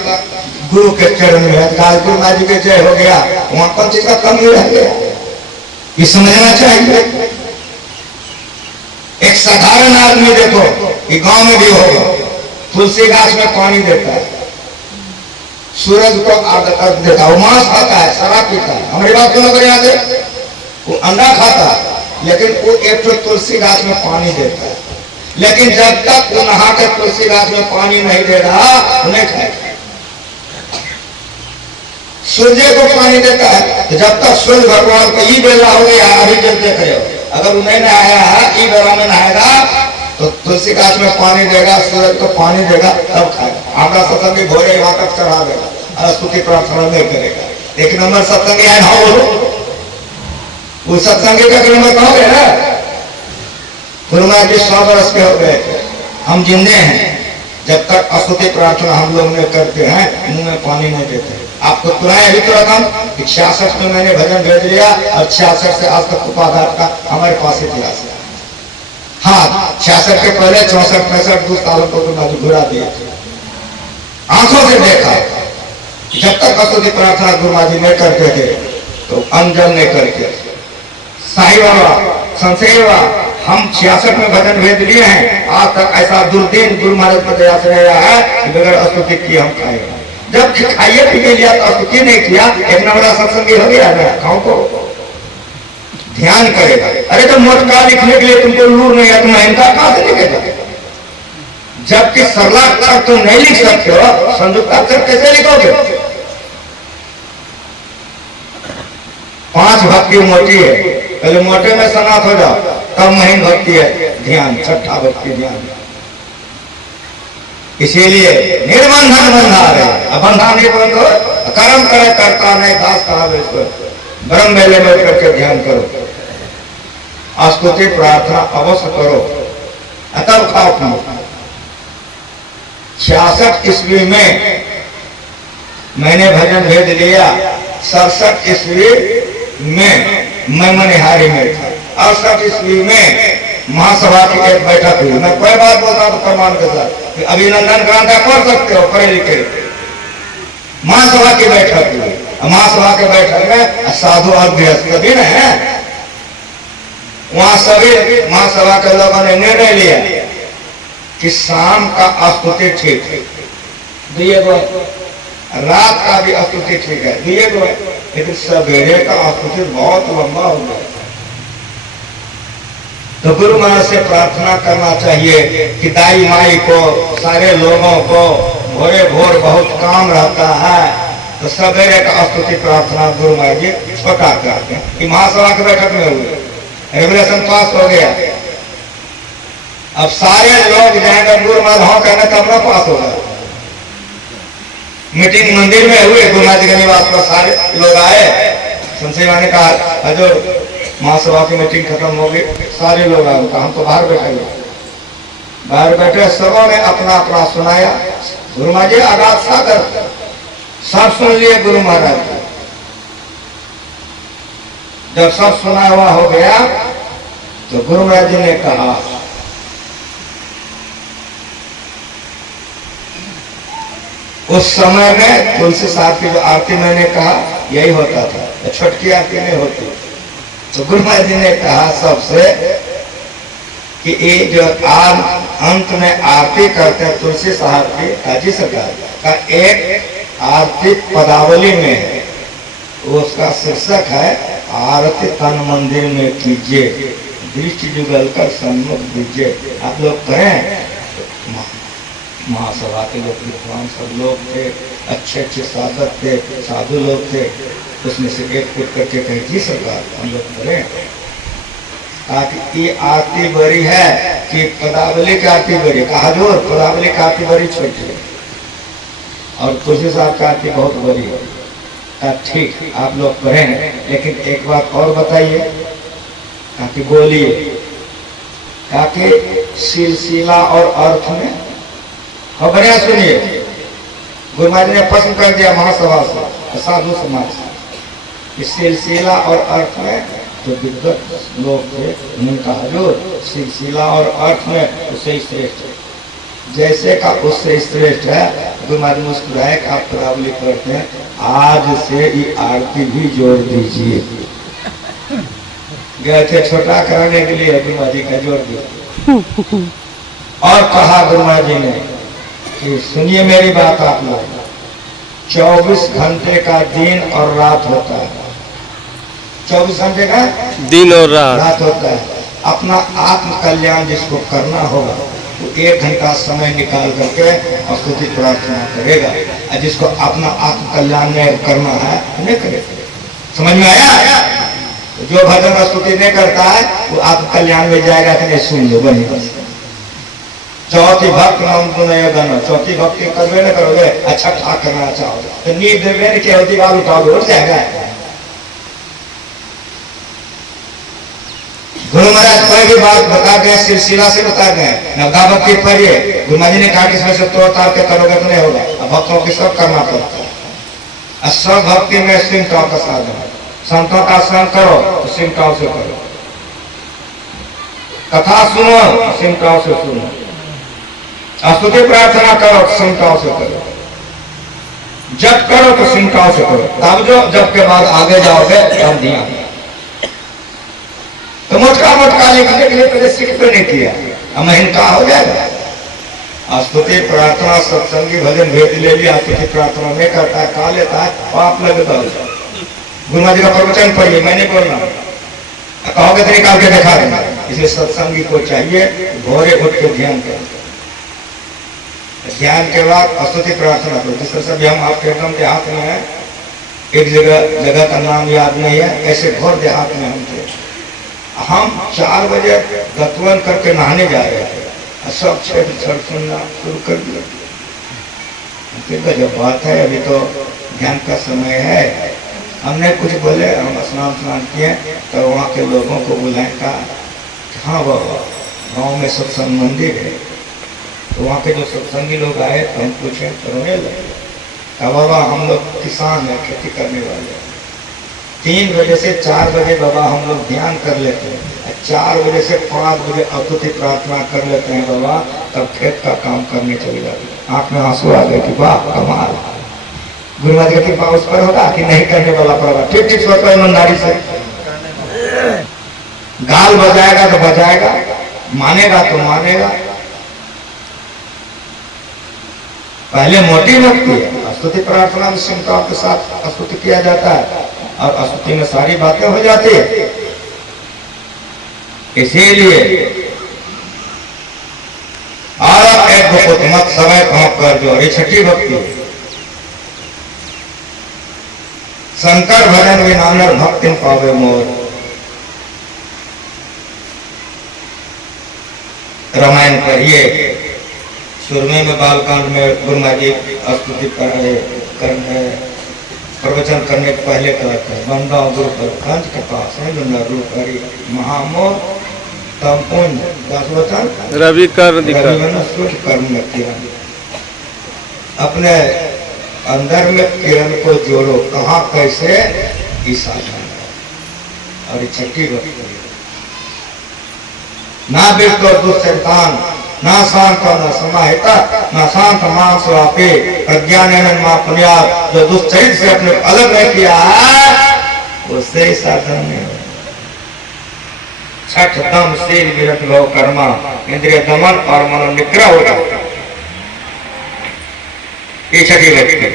गुरु के चरण में है। गुरु महाराज जी के जय हो गया, वहां कौन चीज का कमी रह गया? ये समझना चाहिए। एक साधारण आदमी देखो कि गांव में भी होगा, तुलसी गाछ में पानी देता है, सूरज को अर्घ देता है, वो मांस खाता है, शराब पीता है। हमारी बात क्यों लग याद है? वो अंडा खाता है, लेकिन वो एक तो तुलसी गाछ में पानी देता है। लेकिन जब तक वो नहा के तुलसी गाछ में पानी नहीं दे रहा, वो नहीं खाएगा। सूर्य को पानी देता है, तो जब तक सूर्य भगवान को ई बेला हो गया, अभी जब देख रहे हो, अगर उन्हें नहाया है, ई बेला में नहाएगा तो तुलसी गाछ में पानी देगा, सूरज को पानी देगा, तब खाएगा। हमारा सत्संगी भोरे वहां तक चढ़ा देगा, स्तुति प्रार्थना नहीं करेगा। 1 नंबर सत्संगी है ना, बोलो उस सत्संगी का नंबर कहोगे ना? गुरु महाराज जी 100 वर्ष के हो गए थे, हम जिंदे हैं। जब तक स्तुति प्रार्थना हम लोग नहीं करते हैं, मुंह में पानी नहीं देते। आपको तुराए अभी तो रकम 66 में मैंने भजन भेज लिया, और 66 से आज तक उपाधार का हमारे पास इतिहास है। हाँ, 66 के पहले 64 65 2 सालों को घुरा दिए थे, आंखों से देखा। जब तक स्तुति प्रार्थना गुरु महाराज जी नहीं करते थे तो अनजन नहीं करके साई बाबा, संशय बाबा, हम 66 में भजन भेज लिए हैं, आज तक ऐसा दुर्दिन गुरु महाराज पर दया से आया है कि बगैर स्तुति किए हम खाएगा। जब खाइए पीने लिया तो स्तुति नहीं किया, एक नंबर सत्संगी हो गया ना, खाओ को ध्यान करेगा। अरे तो मोटका लिखने के लिए तुमको लूर नहीं है, तुम इनका कहां से लिखेगा? जबकि सरलाक्षर तुम नहीं लिख सकते हो, संयुक्ताक्षर कैसे लिखोगे? 5 भक्ति मोटी है, पहले मोटे में समाप्त हो जाओ, तब महीन भक्ति है ध्यान, छठा भक्ति ध्यान। इसीलिए निर्बंधन बंधार है, बंधा नहीं बंध हो, कर्म करे करता नहीं, दास कहा ब्रह्म मेले में करके ध्यान करो, स्तुति प्रार्थना अवश्य करो, तब खाओ पियो। 66 ईस्वी में मैंने भजन भेज लिया, 67 ईस्वी में मैं मनिहारी में था, 68 ईस्वी में महासभा की एक बैठक हुई। मैं कोई बात बोलता तो प्रमाण के साथ, अभिनंदन ग्रंथ पढ़ सकते हो, पढ़े लिखे। महासभा की बैठक हुई, महासभा के बैठक में साधु और गृहस्थ भी है, वहां सभी महासभा के लोगों ने निर्णय लिया कि शाम का स्तुति ठीक है, दिए गो, रात का भी स्तुति ठीक है, दिए गो, लेकिन सवेरे का स्तुति बहुत लंबा हो गया। तो गुरु महाराज से प्रार्थना करना चाहिए कि दाई माई को, सारे लोगों को भोरे भोर बहुत काम रहता है, तो सवेरे का स्तुति प्रार्थना गुरु महाराज जी छोटा करते हैं। कि महासभा की बैठक में हुए, रेगुलेशन पास हो गया, अब सारे लोग जाएंगे गुरु महाराज हाँ कहने तब ना पास होगा। मीटिंग मंदिर में हुए, गुरु महाराज के निवास पर सारे लोग आए, संशय ने कहा हजूर महासभा की मीटिंग खत्म हो गई, सारे लोग आए, हम तो बाहर बैठे, बाहर बैठे सबों ने अपना अपना सुनाया। गुरु महाराज जी आगाज सागर सब सुन लिए गुरु महाराज। जब सब सुना हुआ हो गया तो गुरु महाराज जी ने कहा उस समय में तुलसी साहब की जो आरती मैंने कहा यही होता था, छुटकी आरती नहीं होती। तो गुरु महाराज जी ने कहा सबसे कि ये जो आज अंत में आरती करते हैं तुलसी साहब की काजी सरकार का एक आरती पदावली में है, उसका शीर्षक है आरती तन मंदिर में कीजिए, दृष्टि जुगल कर सन्मुख दीजिए। आप लोग करें। महासभा के लोग विद्वान सब लोग थे, अच्छे अच्छे साधक थे, साधु लोग थे, उसमें से एक कुछ करके कहे जी सरकार हम लोग करें, ताकि ये आरती बड़ी है कि पदावली की आरती बड़ी, कहा जो पदावली की आरती बड़ी छोटी है और तुलसी साहब की आरती बहुत बड़ी है। ठीक आप लोग करें, लेकिन एक बात और बताइए, ताकि बोलिए, ताकि सिलसिला और अर्थ में बढ़िया सुनिए। गुरु महाराज ने प्रश्न कर दिया महासभा से, साधु समाज से, कि सिलसिला और अर्थ में जो विद्वत लोग थे उन्होंने कहा जो सिलसिला और अर्थ में उससे श्रेष्ठ है, जैसे का उससे श्रेष्ठ है। गुरु महाराज मुस्कुराए कि आप पदावली करते हैं, आज से ये आरती भी जोड़ दीजिए। गए थे छोटा कराने के लिए, गुरु महाराज जी का जोड़ दिया। और कहा गुरु महाराज जी ने कि सुनिए मेरी बात आप लोग, 24 घंटे का दिन और रात होता है, 24 घंटे का दिन और रात होता है। अपना आत्म कल्याण जिसको करना होगा वो 1 घंटा समय निकाल करके स्तुति प्रार्थना करेगा, और जिसको अपना आत्म कल्याण में करना है नहीं करेगा। समझ में आया? जो भजन स्तुति नहीं करता है वो आत्म कल्याण में जाएगा कि नहीं, सुन लो बनी बस। चौथी भक्त नाम तो नहीं गाना, चौथी भक्ति करवे न करोगे, अच्छा ठाक करना चाहो तो नींद देवे की होती बाल उठाओगे उठ जाएगा। गुरु महाराज कोई भी बात बता गए, सिलसिला से बता गए, नवदा भक्ति पढ़िए। गुरु महाराज ने कहा कि इसमें से तोड़ ताड़ के करोगे तो नहीं होगा, अब भक्तों की सब करना पड़ता है। सब भक्ति में सिमटाओ का साधन है, संतों का स्मरण करो तो सिमटाओ से करो, कथा सुनो सिमटाओ से सुनो, स्तुति प्रार्थना करो तो सिमटाओ से करो, जप करो तो सिमटाओ से करो, तब जो जप के बाद आगे जाओगे तब ध्यान। तो मोटका मोटका लिखने के लिए पहले सीख तो नहीं किया, अब इनका हो जाएगा। स्तुति प्रार्थना सत्संगी भजन भेद ले लिया, स्तुति प्रार्थना में करता है, खा लेता है, पाप लगता है। गुरु जी का प्रवचन पढ़िए, मैं नहीं बोल रहा, कहोगे तो निकाल के दिखा देना। इसलिए सत्संगी को चाहिए भोरे उठ के ध्यान करें, ध्यान के बाद स्तुति प्रार्थना करो। जिस तरह से हम आपके एकदम देहात में है, एक जगह का नाम याद नहीं है, ऐसे घोर देहात में हम थे। हम 4 बजे गतवन करके नहाने जा रहे थे, सब छेड़ सुनना शुरू कर दिया। जब बात है अभी तो ध्यान का समय है, हमने कुछ बोले, हम स्नान किए, तो वहाँ के लोगों को बुलाए, कहा हाँ बाबा गाँव में सत्संग मंदिर है। तो वहाँ के जो सत्संगी लोग आए तो हम पूछे, तो रोने लगे। कहा बाबा हम लोग किसान हैं, खेती करने वाले, 3 बजे से 4 बजे बाबा हम लोग ध्यान कर लेते हैं, 4 बजे से 5 बजे स्तुति प्रार्थना कर लेते हैं बाबा, तब खेत का काम करने चले जाते हैं। आंख में आंसू आ गए कि वाह कमाल, गुरु महाराज की कृपा उस पर होगा कि नहीं करने वाला पर होगा। ठीक ठीक सोचो ईमानदारी से, गाल बजाएगा तो बजाएगा, मानेगा तो मानेगा। पहले मोटी भक्ति है, स्तुति प्रार्थना में सिमटा के साथ स्तुति किया जाता है, और स्तुति में सारी बातें हो जाती है। इसीलिए और एक बहुत मत समय भाव कर जो, ये छठी भक्ति है। शंकर भजन विनानर भक्ति पावे मोर, रामायण पढ़िए। सुरमे में बालकांड में गुरु महाराज जी स्तुति करने प्रवचन करने के पहले कहते हैं, बंदा गुरु पर कंज के पास है रूप हरि महामोह तम पुंज 10 वचन रवि कर कर्म किरण। अपने अंदर में किरण को जोड़ो, कहाँ कैसे ईसा और छठी भक्ति। ना बिल्कुल दुष्चरितान ना शांत न समाहिता न शांत मांस वापे प्रज्ञान मां पुण्या। जो दुष्चरित से अपने अलग नहीं किया है उससे ही साधन नहीं हो। छठ दम शील विरत भव कर्मा, इंद्रिय दमन और मनो निग्रह हो जाता। ये छठी भक्ति।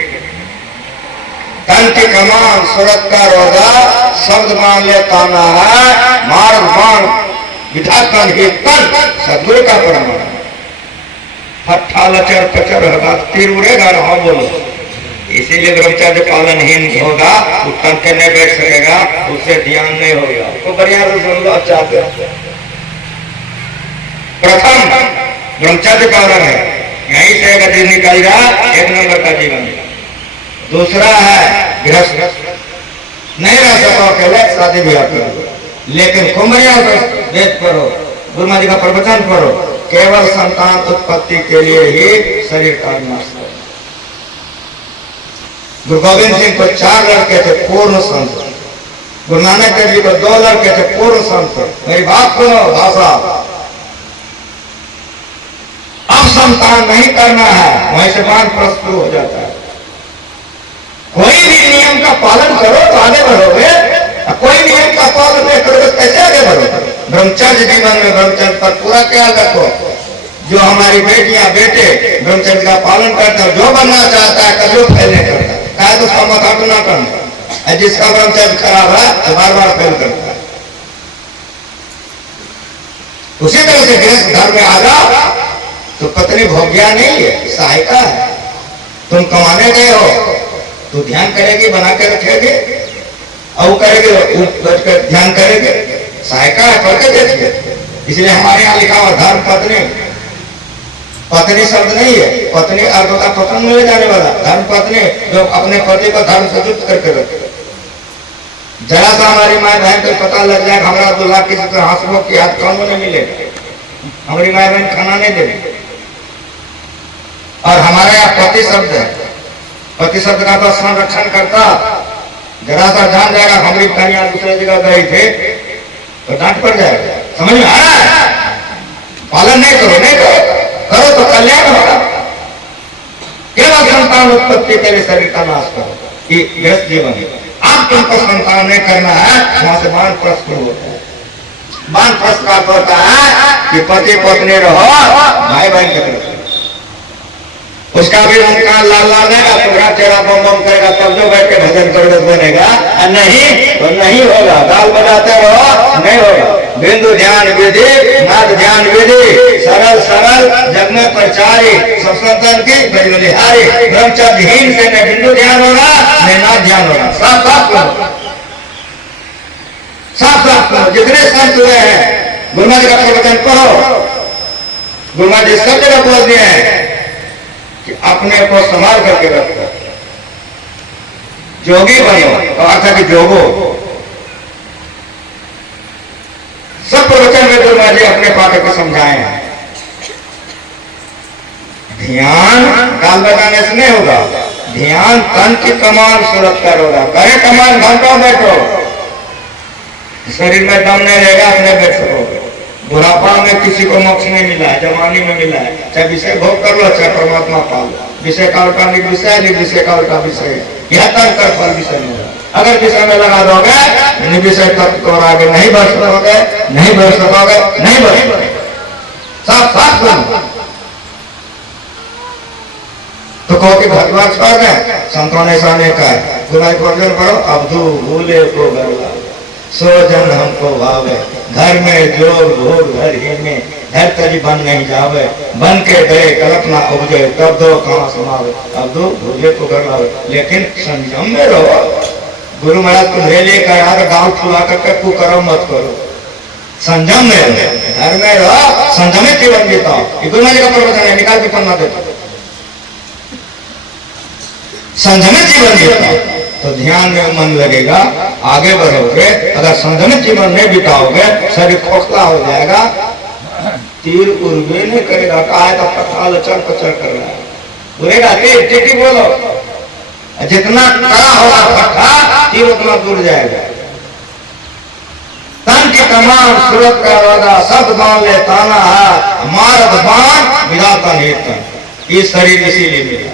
तन की कमान सूरत का रोजा, शब्द मान ले ताना है, मार्ग बाण विधातन ही तन सदगुरु का प्रमाण। फट्ठा लचर पचर होगा, तीर उड़ेगा ना, हाँ बोलो। इसीलिए ब्रह्मचर्य पालनहीन होगा, वो तन के नहीं बैठ सकेगा, उससे ध्यान नहीं होगा। तो बढ़िया से सुन लो, अच्छा प्रथम ब्रह्मचर्य पालन है, यहीं से अगर दिन निकलेगा 1 नंबर का जीवन। दूसरा है गृहस्थ, नहीं रह सको अकेले, शादी ब्याह करो, लेकिन कुमरिया वेद पढ़ो, गुरु महाराज जी का प्रवचन पढ़ो, केवल संतान उत्पत्ति के लिए ही शरीर का विनाश करो। गुरु गोविंद सिंह को 4 लड़के थे पूर्ण संत, गुरु नानक देव जी को 2 लड़के थे पूर्ण संत। मेरी बात सुनो भाषा, अब संतान नहीं करना है, वहीं से बाण प्रस्तुत हो जाता है। कोई भी नियम का पालन करो तो आगे बढ़ोगे, कोई नियम का पालन नहीं करोगे कैसे आगे बढ़ोगे। ब्रह्मचर्य जीवन में ब्रह्मचर्य पर पूरा ख्याल रखो। जो हमारी बेटियां बेटे ब्रह्मचर्य का पालन करते हैं, जो बनना चाहता है कभी फेल नहीं करता है, तो उसका मत ना करना। जिसका ब्रह्मचर्य खराब है तो बार बार फेल करता है। उसी तरह से गृहस्थ घर में आ जाओ तो पत्नी भोग्या नहीं है, सहायिका है। तुम कमाने गए हो तो ध्यान करेगी, बना के रखेगी, और करेगी बैठ कर ध्यान करेगी, सहायिका है, पढ़ के देखिए। इसलिए हमारे यहाँ लिखा हुआ धर्म पत्नी, पत्नी शब्द नहीं है, पत्नी अर्थ होता पतन में ले जाने वाला। धर्म पत्नी जो अपने पति को धर्म से युक्त करके रखे। जरा सा हमारी माँ बहन को पता लग जाए हमारा दूल्हा किसी तरह हंसमुख की हाथ कौन नहीं मिलेगा, हमारी माँ बहन खाना नहीं देगी। और हमारे यहाँ पति शब्द है, पति शब्द का तो संरक्षण करता। जरा सा जान जाएगा हमारी कन्या दूसरे जगह गई थे तो डांट पड़ जाएगा। समझ में आ रहा है? पालन नहीं करो, नहीं करो तो कल्याण होगा। केवल संतान उत्पत्ति के लिए शरीर का नाश करो, ये गृहस्थ जीवन है। आप तुमको संतान नहीं करना है, वहां से मान प्रश्न होता है। वन फर्स्ट का होता है कि पति पत्नी रहो भाई बहन के तरफ। उसका भी उनका लाल लानेगा तुम्हारा तेरा बम बम करेगा तब जो बैठ के भजन करोगे बनेगा, और नहीं तो नहीं होगा। गाल बजाते रहो नहीं होगा। बिंदु ध्यान विधि नाद ध्यान विधि सरल सरल जग में प्रचारी सब संतन की बलिहारी। ब्रह्मचर्यहीन से न बिंदु ध्यान होगा न नाद ध्यान होगा। साफ साफ करो, साफ साफ करो। जितने संत हुए हैं गुरु महाराज का प्रवचन पढ़ो। गुरु महाराज सब जगह बोल दिए हैं कि अपने को संभाल करके रखो, जोगी बनो और अर्थ की जोगो। सब प्रवचन में गुरु महाराज अपने पाठक को समझाए हैं। ध्यान गाल बजाने से नहीं होगा, ध्यान तन की कमान सुरक्षा होगा। करे कमान घंटों बैठो, शरीर में दम नहीं रहेगा अपने बैठ सकोगे। बुढ़ापा में किसी को मोक्ष नहीं मिला है, जवानी में मिला है। चाहे विषय भोग कर लो चाहे परमात्मा पा लो। विषय का उल्टा निर्विषय, निर्विषय का उल्टा विषय, यह तर्क कर फल विषय में। अगर विषय में लगा दोगे निर्विषय तत्व को आगे नहीं बढ़ सकोगे, नहीं बढ़ सकोगे, नहीं बढ़। साफ साफ करो तो कहो कि भगवान छोड़ गए। संतों ने ऐसा नहीं कहा। गुनाह वर्जन करो अवधू भूले को गरला सो जन हमको भावे। घर में जोर भोग घर ही में घर तरी बन नहीं जावे। बन के गए कल्पना उपजे तब दो कहाँ समावे। अब दो भूले को घर लावे, लेकिन संयम में रहो। गुरु महाराज तुम्हें लिए कहा गाँव छुआ करके कुकर्म मत करो, संयम में रहो, घर में रहो, संयमित जीवन जीताओ। गुरु महाराज का प्रवचन है, निकाल के पढ़ना देता। संयमित जीवन जीताओ तो ध्यान में मन लगेगा, आगे बढ़ोगे। अगर संयमित जीवन नहीं बिताओगे शरीर खोखला हो जाएगा, तीर उड़वे नहीं करेगा। कहा तो पत्थर लचर पचर कर रहा है, उड़ेगा तीर। ठीक बोलो, जितना कड़ा होगा पत्थर तीर उतना दूर जाएगा। तन की तमाम सूरत का वादा सब मान ले ताना है। मारद बाण विधाता नियतन, ये शरीर इसीलिए मिला।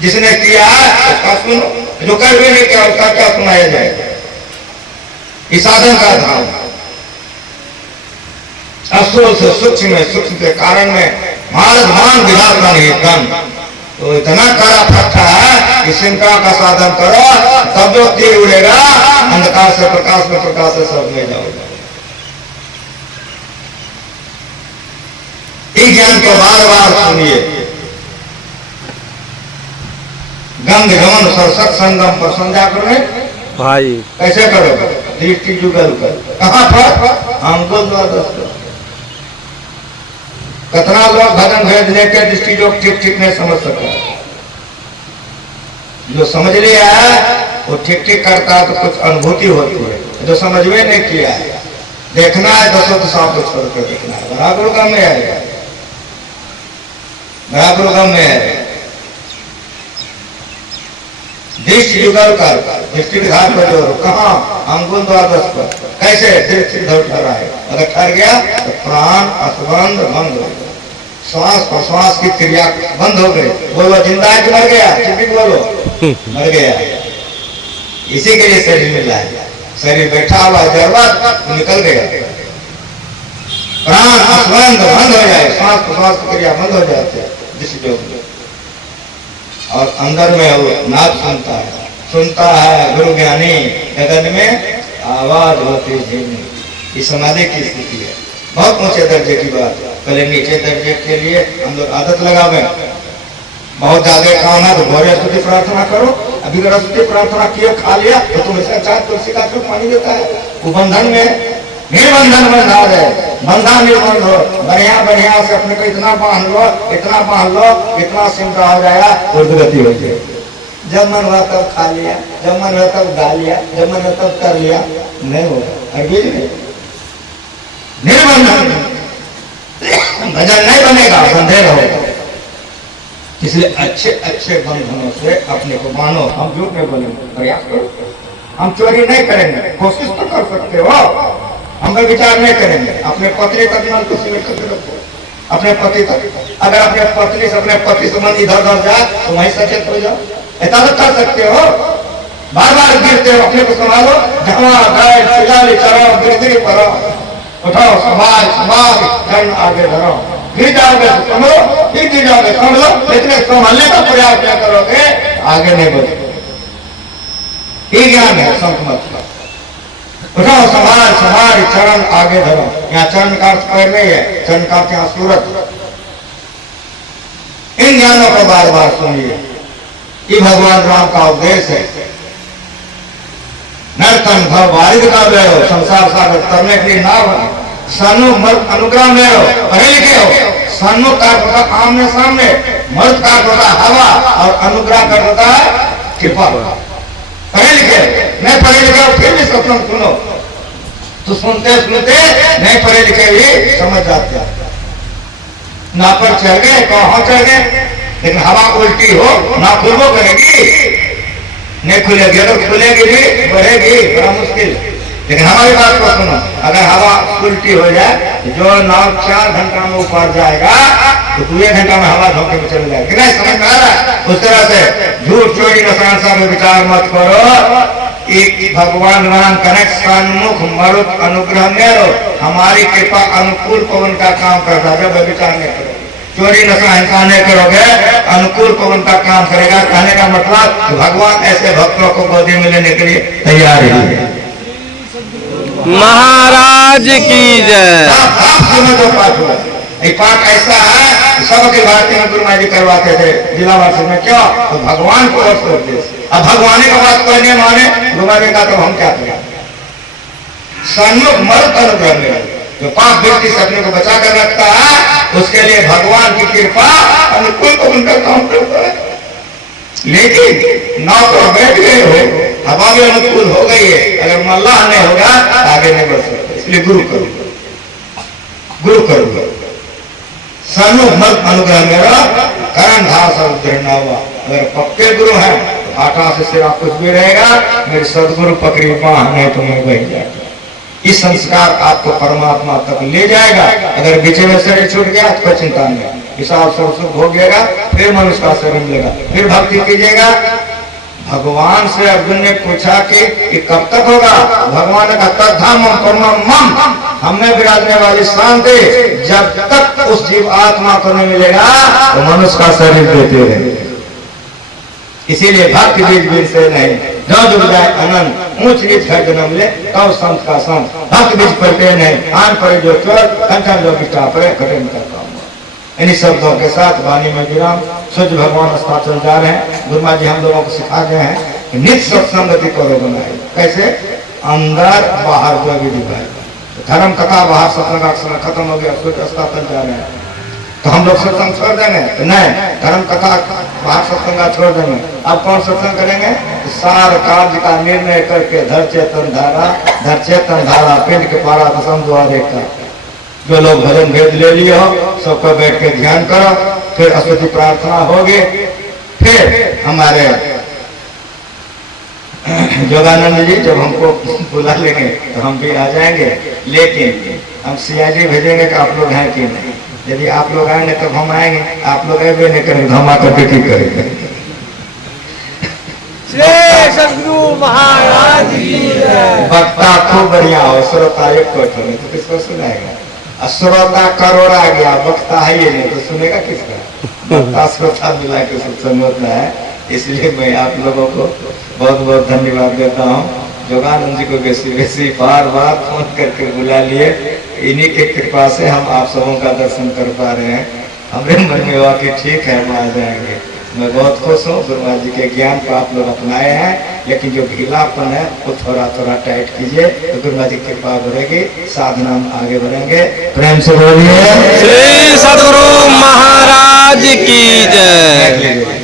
जिसने किया है उसका सुनो, जो कर भी नहीं किया उसका क्या सुनाया जाएगा। इस साधन का धाम असूल से सूक्ष्म में, सूक्ष्म के कारण में भारत मान विधाता नहीं तन। तो इतना कड़ा पट्टा है कि चिंता का साधन करो तब जो तीर उड़ेगा। अंधकार से प्रकाश में, प्रकाश से सब में जाओगे। इस ज्ञान को बार बार सुनिए। गंध गमन सत संगम पर संध्या करो भाई। कैसे करोगे? दृष्टि जुगल कर। कहाँ पर? हमको कितना लोग भजन भेज लेके दृष्टि जो ठीक ठीक नहीं समझ सकता। जो समझ लिया है वो ठीक ठीक करता है तो कुछ अनुभूति होती है। जो समझ में नहीं किया है, देखना है दसों तो सांप को छोड़ कर देखना है। बराबर गम में आएगा, बराबर गम में आएगा। दृष्टि जुगल कर, दृष्टि विधान पर जोर। कहाँ? अंगुल द्वादश पर। कैसे? दृष्टि ठहरा है। अगर ठहर गया तो प्राण असबंध बंद हो गया, श्वास प्रश्वास की क्रिया बंद हो गई। बोलो जिंदा है कि मर गया? ठीक बोलो, मर गया। इसी के लिए शरीर मिला है। शरीर बैठा हुआ जड़वत निकल गया। प्राण असबंध बंद हो जाए, श्वास प्रश्वास की क्रिया बंद हो जाती है दृष्टि योग। और अंदर में वो नाद सुनता है गुरु ज्ञानी। गगन में आवाज होती धीमी। ये समाधि की स्थिति है, बहुत ऊंचे दर्जे की बात। पहले नीचे दर्जे के लिए हम लोग आदत लगावे। बहुत ज्यादा काम है तो भोरे स्तुति प्रार्थना करो। अभी अगर स्तुति प्रार्थना किए खा लिया तो तुम इसका चार तुलसी का क्यों पानी देता है? वो बंधन में निर्बंधन बंधा है, बंधा निर्बंध हो। बढ़िया बढ़िया से अपने को इतना बांध लो, इतना बांध लो, इतना सिमटा हो जाएगा, उर्दगति हो जाए। जब मन हुआ तब खा लिया, जब मन हुआ तब गा लिया, जब मन हुआ तब कर लिया, नहीं होगा। निर्बंधन भजन नहीं बनेगा, बंधे रहो। इसलिए अच्छे अच्छे बंधनों से अपने को मानो। हम झूठ नहीं बोलेंगे, प्रयास करो। हम चोरी नहीं करेंगे, कोशिश तो कर सकते हो। हम विचार नहीं करेंगे। अपने पत्नी तक मन को सीमित करके रखो, अपने पति तक। अगर अपने पत्नी से, अपने पति से मन इधर उधर जाए तो वहीं सचेत हो जाओ। ऐसा तो कर सकते हो। बार बार गिरते हो, अपने को संभालो। जहाँ गाय चिलाली चराओ, गिरगिरी पड़ो, उठाओ, समाज समाज चरण आगे धरो, गिर जाओगे तो संभलो, गिर जाओगे संभलो, लेकिन संभलने का प्रयास क्या करोगे, आगे नहीं बढ़ोगे। ये ज्ञान है संत मत का। उठाओ, समाज समाज चरण आगे धरो। यहाँ चरण का अर्थ पैर नहीं है, चरण का अर्थ यहाँ सूरत। इन ज्ञानों को बार बार सुनिए, ये भगवान राम का उपदेश है। नर्तन भव वारिद का ले हो, संसार सागर तरने के लिए नाव है। सन्मुख मर्द अनुग्रह ले हो, पढ़े लिखे हो। सन्मुख का होता आमने सामने, मर्द का होता हवा, और अनुग्रह का होता है कृपा। पढ़े लिखे नहीं पढ़े लिखे हो फिर भी सत्संग सुनो, तो सुनते सुनते नहीं पढ़े लिखे भी समझ जाते हैं। ना पर चढ़ गए, कहाँ चढ़ गए, लेकिन हवा उल्टी हो ना खुलबो करेगी, नहीं खुलेगी। अगर खुलेगी भी बढ़ेगी, बड़ा मुश्किल। लेकिन हमारी बात को सुनो, अगर हवा उल्टी हो जाए, जो नाव 4 घंटा में ऊपर जाएगा, तो 2 घंटा में हवा धोखे में चले जाएगा। नहीं समझ में आ रहा है? उस तरह से झूठ चोरी रसायन सा में विचार मत करो। एक भगवान राम कनेक्ट सन्मुख मरुत अनुग्रह मेरो, हमारी कृपा अनुकूल पवन का काम करता है। जब विचार नहीं करो, चोरी नशा हिंसा नहीं करोगे, अनुकूल पवन का काम करेगा। कहने का मतलब भगवान ऐसे भक्तों को गोदी में लेने के लिए तैयार है। महाराज की जय। आप सुनो जो पाठ हुआ, ये पाठ ऐसा है सबके भारतीय में गुरु महाराज जी करवाते थे जिला वार्षिक में। क्यों? तो भगवान को अर्थ करते। अब भगवान का बात करने माने गुरु महाराज का, तो हम क्या करें? सन्मुख मर्द अनुग्रह में जो पाप व्यक्ति से अपने को बचा कर रखता है, उसके लिए भगवान की कृपा अनुकूल को उनका काम करता है। लेकिन नाव पर बैठ गए हो, हवा भी अनुकूल हो गई है, अगर मल्लाह नहीं होगा आगे नहीं बढ़ सकते। इसलिए गुरु करो, गुरु करो। सन्मुख मर्द अनुग्रह मेरा करण धास उद्धरण हुआ। अगर पक्के गुरु हैं तो आटा से सिरा कुछ भी रहेगा, मेरे सदगुरु पकड़ी बाह नहीं तो मैं बह जाएगा। इस संस्कार आपको परमात्मा तक ले जाएगा। अगर बीच में शरीर छूट गया तो कोई चिंता नहीं, हिसाब सब सुख हो गएगा, फिर मनुष्य का शरीर मिलेगा, फिर भक्ति कीजिएगा। भगवान से अर्जुन ने पूछा कि कब तक होगा? भगवान का तद्धाम मम, हमने विराजने वाली शांति, जब तक उस जीव आत्मा को नहीं मिलेगा तो मनुष्य का शरीर देते रहे। इसीलिए भक्ति बीज बीज से नहीं, जो जुड़ जाए अनंत, ऊंच नीच घर जन्म ले तब संत का संत। भक्ति बीज पड़ते नहीं, आन पड़े जो चोर, कंठन जो बिटा पड़े घटे में करता हूँ। इन्हीं शब्दों के साथ वाणी में विराम। सूर्य भगवान अस्ताचल जा रहे हैं। गुरु महाराज जी हम लोगों को सिखा गए हैं कि नित्य सत्संगति करो बनाए। कैसे? अंदर बाहर को विधि भाई। धर्म कथा बाहर सत्संग खत्म हो गया, सूर्य अस्ताचल जा रहे हैं, तो हम लोग सत्संग छोड़ देंगे? तो नहीं, धर्म कथा बाहर सत्संग छोड़ देंगे। अब कौन सत्संग करेंगे? सार कार्य का निर्णय करके धर चेतन धारा पिंड के पारा दसम द्वारे का। जो लोग भजन भेद ले लिए हो, सबको बैठ के ध्यान करो, फिर अस्तुति प्रार्थना होगी, फिर हमारे योगानंद जी जब हमको बुला लेंगे तो हम भी आ जाएंगे। लेकिन हम सीआईडी भेजेंगे कि आप लोग हैं कि नहीं। यदि आप लोग आएंगे तब हम आएंगे, आप लोग आएंगे नहीं करेंगे तो हम आकर के की करेंगे। सदगुरु महाराज की जय। वक्ता खूब बढ़िया हो, श्रोता एक कोई तो किसको सुनाएगा? श्रोता करोड़ आ गया, वक्ता है ये नहीं तो सुनेगा किसका? वक्ता श्रोता मिला के सत्संग होता है। इसलिए मैं आप लोगों को बहुत बहुत धन्यवाद देता हूँ। योगानंद जी को बेसी बार बार फोन करके बुला लिए। इन्हीं के कृपा से हम आप सबों का दर्शन कर पा रहे हैं। हमारे मन में हुआ कि ठीक है हम आ जाएंगे। मैं बहुत खुश हूँ। गुरु महाराज जी के ज्ञान को आप लोग अपनाए हैं, लेकिन जो ढीलापन है वो थोड़ा थोड़ा टाइट कीजिए तो गुरु महाराज जी की कृपा बढ़ेगी, साधना में आगे बढ़ेंगे। प्रेम से बोलिए श्री सदगुरु महाराज की जय।